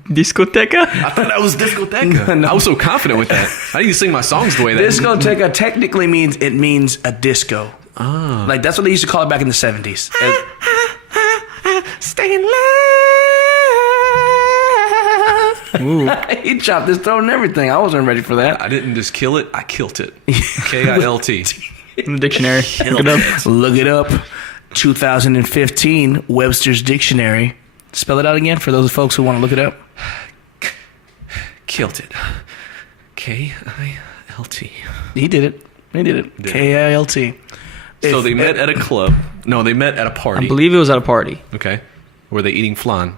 Discoteca. I thought that was discoteca. No. I was so confident with that. I didn't sing my songs the way that. Discoteca technically means a disco. Ah. Like, that's what they used to call it back in the 70s. Stay in love. Ooh. He chopped his throat and everything. I wasn't ready for that. I didn't just kill it. I killed it. Kilt. In the dictionary. Look it up. Look it up. 2015 Webster's Dictionary. Spell it out again for those folks who want to look it up. Killed it. Kilt. He did it. Did. Kilt. So they met at a club. No, they met at a party. I believe it was at a party. Okay. Were they eating flan?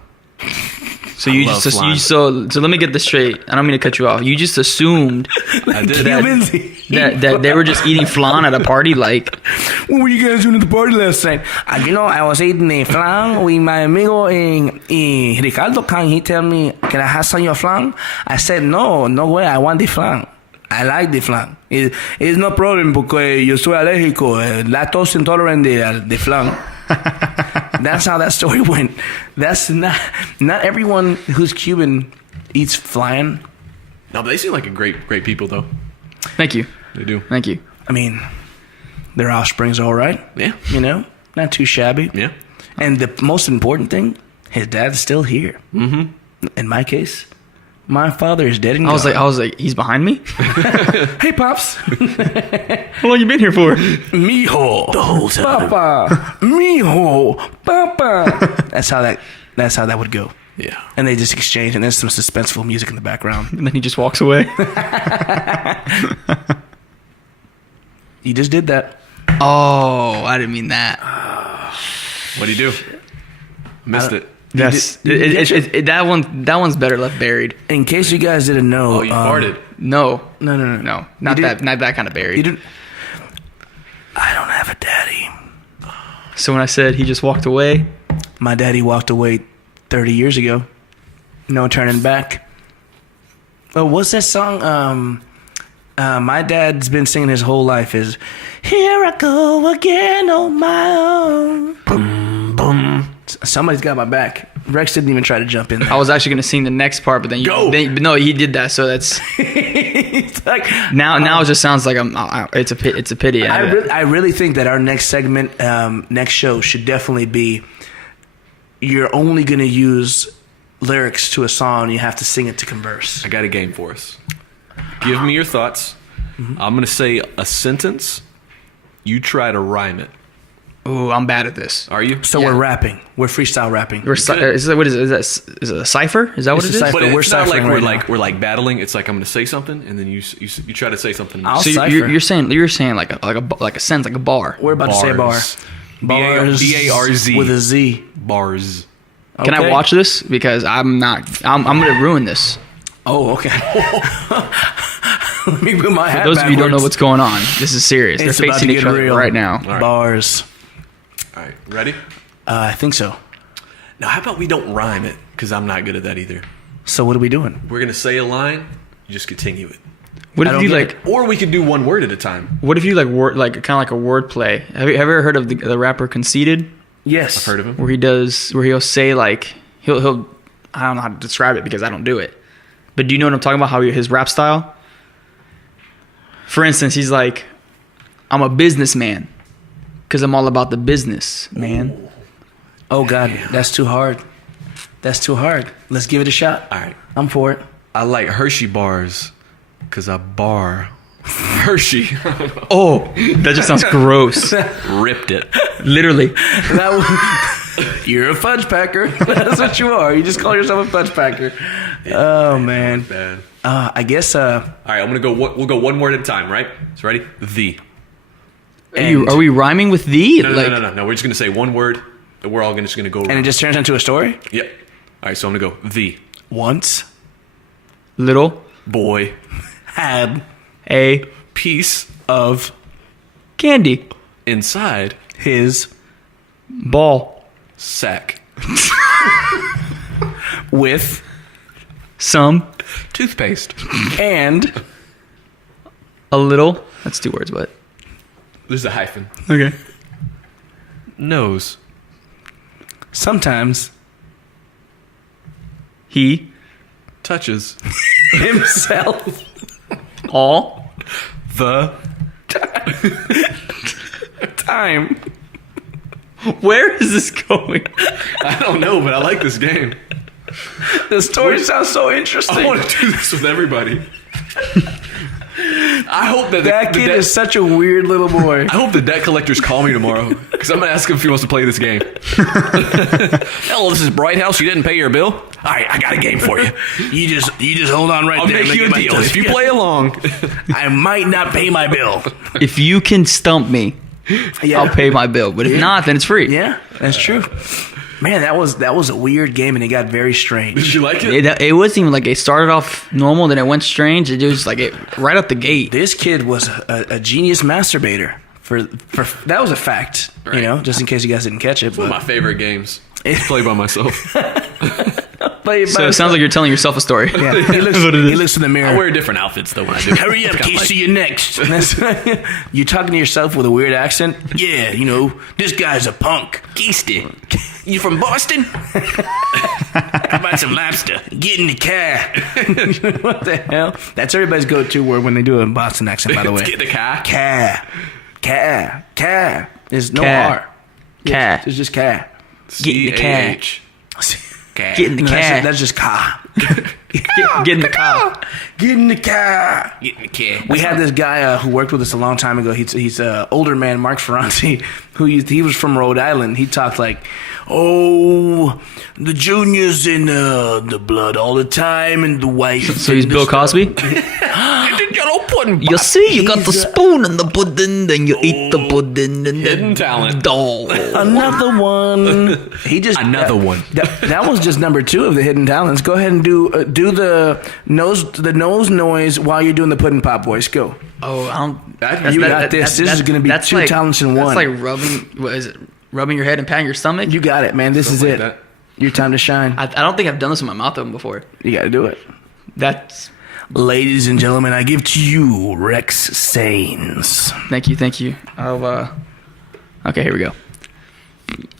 So you love just flan. so let me get this straight. I don't mean to cut you off. You just assumed I did. Cubans. that they were just eating flan at a party. Like, What were you guys doing at the party last night? I was eating a flan with my amigo Ricardo. Can he tell me, can I have some of your flan? I said, no way. I want the flan. I like the flan. It's no problem porque yo soy alérgico, lactose intolerant de flan. That's how that story went. That's not everyone who's Cuban eats flan. No, but they seem like a great people, though. thank you, They do. thank you. I mean, their offspring's all right. Yeah. You know, not too shabby. Yeah. And the most important thing, his dad's still here. Mm-hmm. In my case, My father is dead and I was gone. like, he's behind me? Hey, Pops. How long you been here for? Mijo. The whole time. Papa. Mijo. Papa. That's how that would go. Yeah. And they just exchange, and there's some suspenseful music in the background. And then he just walks away. You just did that. Oh, I didn't mean that. What'd he do? Missed it. Yes, that one's better left buried. In case you guys didn't know, Oh, you farted. No, No. not that kind of You buried. didn't. I don't have a daddy. So when I said he just walked away, My daddy walked away 30 years ago. No turning back. Oh, what's that song? My dad's been singing his whole life is "Here I go again on my own." Boom, boom. Somebody's got my back. Rex didn't even try to jump in there. I was actually going to sing the next part, but then Go! no, he did that. So that's It's like, now it just sounds like it's a pity. I really think that our next segment, next show, should definitely be you're only going to use lyrics to a song. You have to sing it to converse. I got a game for us. Give me your thoughts. I'm going to say a sentence. You try to rhyme it. Ooh, I'm bad at this. Are you? So Yeah. we're rapping. We're freestyle rapping. What is it? Is it a cipher? Is that what It's it a is? cipher. But We're it's not like ciphering we're right now. we're like battling. It's like I'm going to say something, and then you try to say something. I'll So cipher. you're saying like a sentence, like a bar. We're about to say bar. Bars B-A-R-Z. with a Z. Bars. Can I Okay. watch this? Because I'm gonna ruin this. Oh, okay. Let me put my hat For those of you who don't know backwards. what's going on, this is serious. It's They're about facing to each get other real. right now. right. Bars. All right, ready? I think so. Now, how about we don't rhyme it? Because I'm not good at that either. So what are we doing? We're going to say a line. You just continue it. What I if don't you get like? Or we could do one word at a time. What if you like kind of like a word play? Have you ever heard of the rapper Conceited? Yes. I've heard of him. Where he'll say like he'll I don't know how to describe it because I don't do it. But do you know what I'm talking about? How his rap style? For instance, he's like, "I'm a businessman because I'm all about the business, man." Oh, God. That's too hard. That's too hard. Let's give it a shot. All right. I'm for it. I like Hershey bars because I bar Hershey. Oh, that just sounds gross. Ripped it. Literally. You're a fudge packer. That's what you are. You just call yourself a fudge packer. Oh, man. Bad. I guess. All right, I'm gonna go. We'll go one word at a time, right? So ready? The. Are we rhyming with the? No. We're just gonna say one word. And we're all just gonna go. And it around. just turns into a story? Yep. All right, so I'm gonna go. The Once Little boy had a piece of candy inside his ball sack with some toothpaste. and a little. That's 2 words, but There's a hyphen. okay. Nose. sometimes He Touches himself all the time. Where is this going? I don't know, but I like this game. The story sounds so interesting. I want to do this with everybody. I hope that That the kid debt, is such a weird little boy. I hope the debt collectors call me tomorrow because I'm gonna ask him if he wants to play this game. Hello, this is Bright House. You didn't pay your bill. All right, I got a game for you. You just hold on right I'll there. make you a deal if you play along. I might not pay my bill. If you can stump me, Yeah. I'll pay my bill. But if not, then it's free. Yeah, that's true. Man, that was a weird game, and it got very strange. Did you like it? It wasn't even like it started off normal, then it went strange. It was like it right out the gate. This kid was a genius masturbator. For that was a fact, you Right. know, just in case you guys didn't catch it. One of my favorite games. Play by myself. So it sounds like you're telling yourself a story. yeah, he looks in the mirror. I wear different outfits though when I do. it. Hurry up, It's kinda Casey, you're next. You talking to yourself with a weird accent? Yeah, you know, this guy's a punk. Casey, you from Boston? How about some lobster? Get in the car. What the hell? That's everybody's go-to word when they do a Boston accent, by the way. Let's get in the car. Car. There's no Car. R. Car. It's just car. Get in the car. CAH. Get in the No, car. That's just car. Get in the car. Get in the car. Get in the car. We had this guy who worked with us a long time ago. He's an older man, Mark Ferranti, he was from Rhode Island. He talked like, oh, the juniors in the blood all the time, and the white. So he's Bill Cosby? You see, you got the spoon in the pudding, then you eat the pudding, and Hidden talent. Another one. Another one. That was just number 2 of the hidden talents. Go ahead and do the nose noise while you're doing the pudding pop voice. Go. Oh, I don't. You got this. This is going to be 2 talents in one. That's like rubbing. What is it? Rubbing your head and patting your stomach. You got it, man. This is it. That. Your time to shine. I don't think I've done this with my mouth open before. You got to do it. That's. Ladies and gentlemen, I give to you Rex Sains. Thank you. Okay, here we go.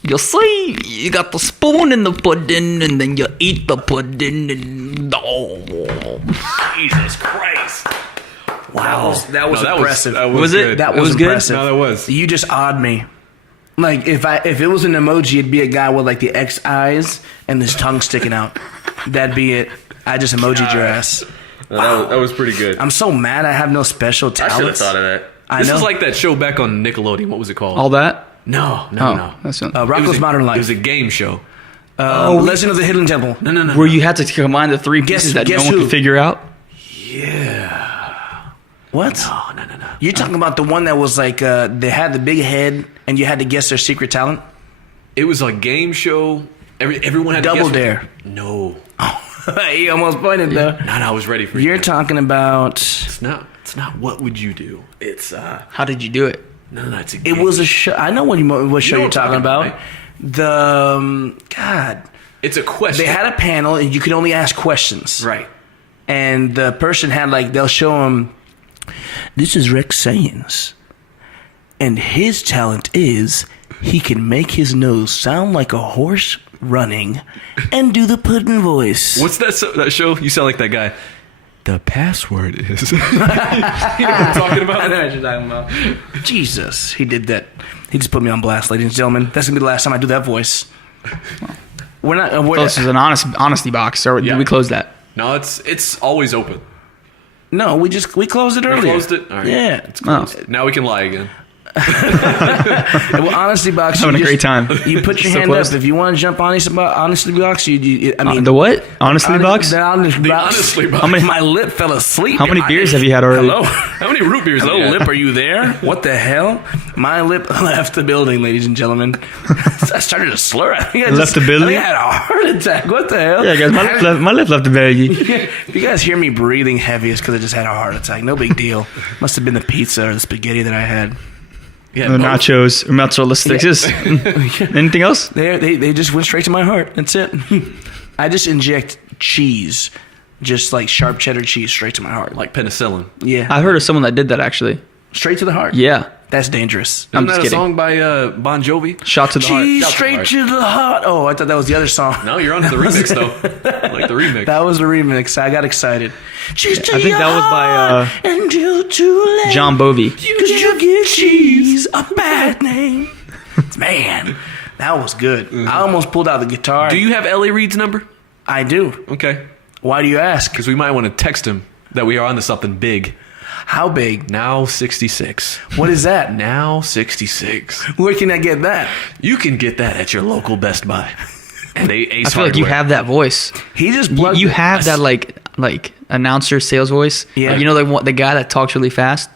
You see, you got the spoon in the pudding, and then you eat the pudding, and Jesus Christ! Wow, that was impressive. Was it? That was good. impressive. No, that was. You just awed me. Like if it was an emoji, it'd be a guy with like the X eyes and his tongue sticking out. That'd be it. I just emojied your ass. No, that was pretty good. I'm so mad I have no special I should have talents. thought of that. I This know. is like that show back on Nickelodeon. What was it called? All that? No. That's not. Rocko's Modern Life. It was a game show. Legend of the Hidden Temple. No. Where you had to combine the 3 pieces that no guess one who? could figure out. What? No. You're talking about the one that was like they had the big head and you had to guess their secret talent? It was a game show. Everyone had Double to guess. Dare. No. He almost pointed though. No, I was ready for You're you. talking about. It's not what would you do? It's How did you do it? no, it's a It game. was a show. I know what show know you're what talking I'm talking about. about, The God, It's a question. they had a panel and you could only ask questions. right. And the person had like they'll show him. This is Rex Sains, and his talent is he can make his nose sound like a horse running, and do the pudding voice. What's that show? You sound like that guy. The password is. You know what I'm talking about? I know what you're talking about. Jesus, he did that. He just put me on blast, ladies and gentlemen. That's gonna be the last time I do that voice. We're not. This is an honesty box, or Yeah. did we close that? No, it's always open. No, we closed it earlier. Closed it. All right. Yeah. It's closed. Now we can lie again. Well, Honesty Box. Having you a great time. You put your So hand close. up if you want to jump on Honesty Box. I mean, The what? Honestly box? The Honesty Box. Honestly Box. How many- My lip fell asleep. How many beers have you had already? Hello. How many root beers? Hello, have you had? lip. Are you there? What the hell? My lip left the building, ladies and gentlemen. I started to slur. I think I Left the building? I think I had a heart attack. What the hell? Yeah, guys, my lip left the bag. If you guys hear me breathing heavy, it's because I just had a heart attack. No big deal. Must have been the pizza or the spaghetti that I had. Yeah, The both. nachos, mozzarella sticks. Anything else? They just went straight to my heart. That's it. I just inject cheese, just like sharp cheddar cheese, straight to my heart. Like penicillin. Yeah, I heard of someone that did that actually. straight to the heart. Yeah. That's dangerous. I'm Isn't just that a kidding. song by Bon Jovi? Shot to the heart. Cheese Shout to the straight heart. to the heart. Oh, I thought that was the other song. No, you're on to the remix though. Like the remix. That was the remix. I got excited. Cheese to I think your that was by, heart until too late. John Bovey. Cause you give cheese a bad name. Man, that was good. I almost pulled out the guitar. Do you have Ellie Reed's number? I do. Okay. Why do you ask? Because we might want to text him that we are onto something big. How big? Now 66. What is that? Now 66. Where can I get that? You can get that at your local Best Buy. And I feel like you have that voice. He just You, plugged you it. have that like announcer sales voice. Yeah. Like, you know, like the guy that talks really fast.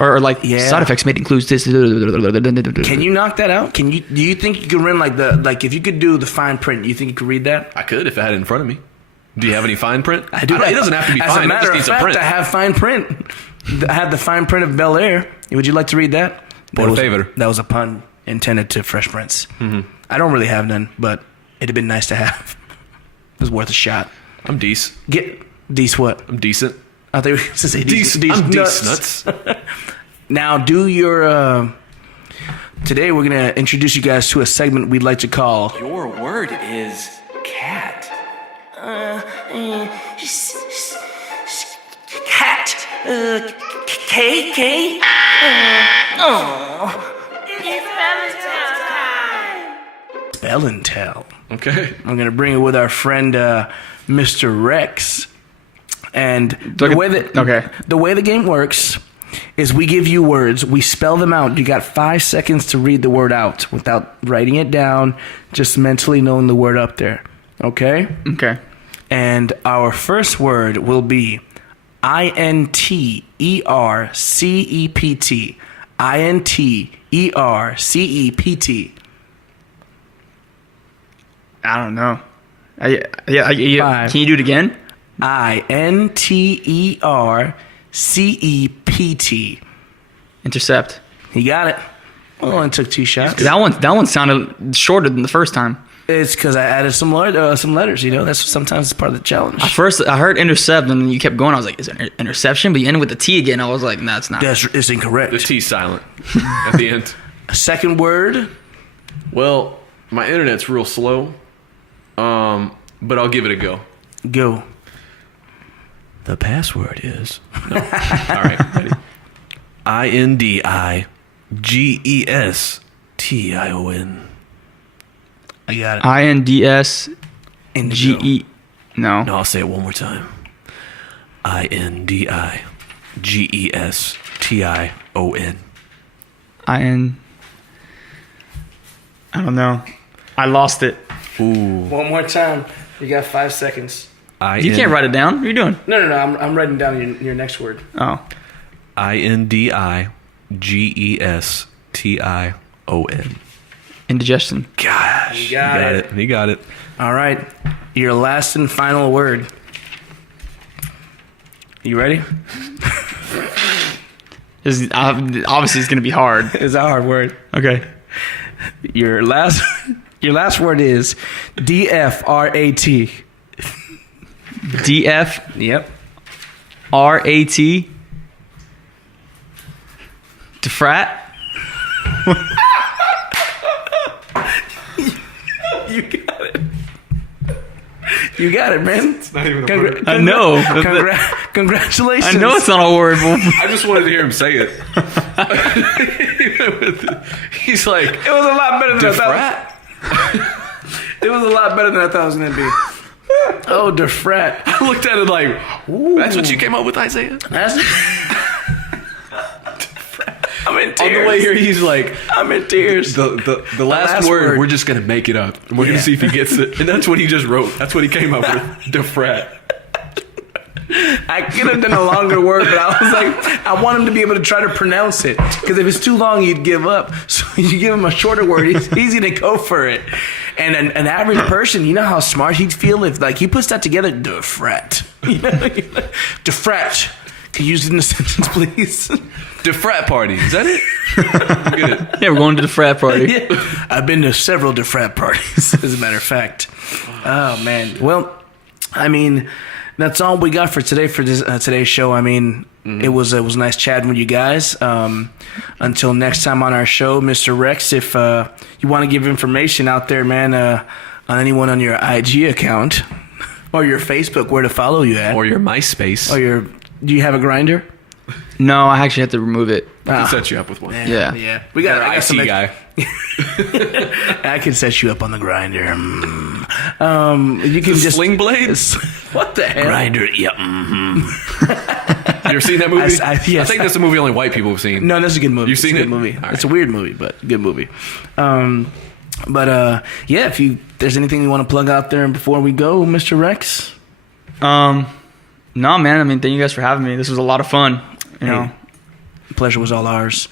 Or like Yeah. side effects may include this. Can you knock that out? Can you? Do you think you can run like if you could do the fine print? You think you could read that? I could if I had it in front of me. Do you have any fine print? I do. It doesn't have to be As fine. a matter it of just needs fact, a print. I have fine print. I have the fine print of Bel Air. Would you like to read that? Por That was- favor. That was a pun intended to Fresh Prince. I don't really have none, but it'd have been nice to have. It was worth a shot. I'm decent. Get these what? I'm decent. I thought you were going to say these I'm nuts. decent nuts. Now, do your. Today, we're going to introduce you guys to a segment we'd like to call. Your word is cat. Cat. K. Spell and tell. Okay. I'm gonna bring it with our friend Mr. Rex. And the way the game works is we give you words, we spell them out. You got 5 seconds to read the word out without writing it down, just mentally knowing the word up there. Okay? Okay. And our first word will be INTERCEPT. INTERCEPT. I don't know. Five. Can you do it again? INTERCEPT. Intercept. He got it. Well, it took 2 shots. That one sounded shorter than the first time. It's because I added some letters. You know, that's sometimes it's part of the challenge. At first, I heard intercept, and then you kept going. I was like, "Is it interception?" But you ended with the T again. I was like, "No, it's not." It's incorrect. The T's silent at the end. Second word. Well, my internet's real slow, but I'll give it a go. Go. The password is... No. All right, ready? INDIGESTION. I got it. INDSGE. No. No, I'll say it one more time. INDIGESTION. I don't know. I lost it. Ooh. One more time. You got 5 seconds. You can't write it down. What are you doing? No. I'm writing down your next word. Oh. INDIGESTION. Indigestion. Gosh. You got it. He got it. All right. Your last and final word. You ready? Obviously, it's going to be hard. It's a hard word. Okay. Your last word is DFRAT. DF. Yep. RAT. Defrat. You got it. You got it, man. It's not even a I word. know. Congratulations. I know it's not a word. I just wanted to hear him say it. He's like, It was a lot better than I thought. It was a lot better than I thought it was going to be. Oh, defrat. I looked at it like, ooh, that's what you came up with, Isaiah? I'm in On tears. the way here, he's like, I'm in tears. the last word, we're just going to make it up. And we're going Yeah. to see if he gets it. And that's what he just wrote. That's what he came up with. Defrat. I could have done a longer word, but I was like, I want him to be able to try to pronounce it. Because if it's too long, he'd give up. So you give him a shorter word, it's easy to go for it. And an average person, you know how smart he'd feel if like he puts that together? Defrat. You know? Defrat. Can you use it in a sentence, please? Defrat party. Is that it? Get it. Yeah, we're going to the frat party. Yeah. I've been to several defrat parties, as a matter of fact. Oh, man. Well, I mean, that's all we got for today for this, today's show. I mean, it was nice chatting with you guys. Until next time on our show, Mr. Rex, if you want to give information out there, man, on anyone on your IG account or your Facebook, where to follow you at. Or your MySpace. Or do you have a grinder? No, I actually had to remove it. I can set you up with one. Yeah. Yeah. I got some IT guy. I can set you up on the grinder. You can just Sling blades? What the hell? Grinder. Yeah. You ever seen that movie? Yes. I think that's a movie only white people have seen. No, that's a good movie. You've seen It's a it? good movie. All It's a right. weird movie, but good movie. Yeah, if there's anything you want to plug out there before we go, Mr. Rex. No, man. I mean, thank you guys for having me. This was a lot of fun. You know, Pleasure was all ours.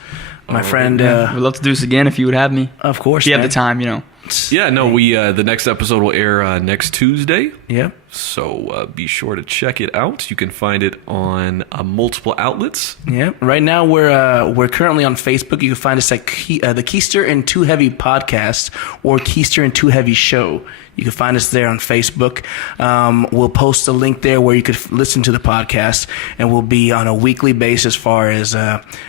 My friend, we'd love to do this again if you would have me. of course. If you have man. the time, you know. Yeah, no, we the next episode will air next Tuesday. Yep. So be sure to check it out. You can find it on multiple outlets. Yeah. Right now we're currently on Facebook. You can find us at the Keisterand2heavy podcast or Keisterand2heavy show. You can find us there on Facebook. We'll post a link there where you could listen to the podcast, and we'll be on a weekly basis as far as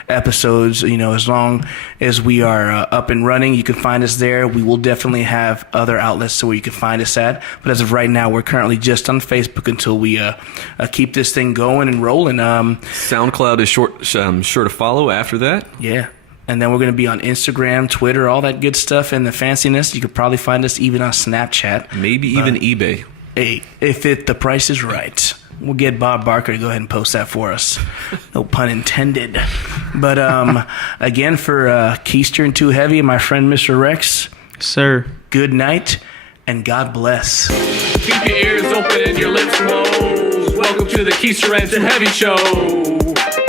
episodes. You know, as long as we are up and running, you can find us there. We will definitely have other outlets where you can find us at. But as of right now, we're currently just on Facebook until we keep this thing going and rolling. SoundCloud is sure to follow after that. Yeah. And then we're going to be on Instagram, Twitter, all that good stuff and the fanciness. You could probably find us even on Snapchat. Maybe even eBay. Hey, if the price is right, we'll get Bob Barker to go ahead and post that for us. No pun intended. But again, for Keisterand2heavy and my friend Mr. Rex, Sir. good night and God bless. Keep your ears open and your lips closed. Welcome to the Keisterand2heavy show.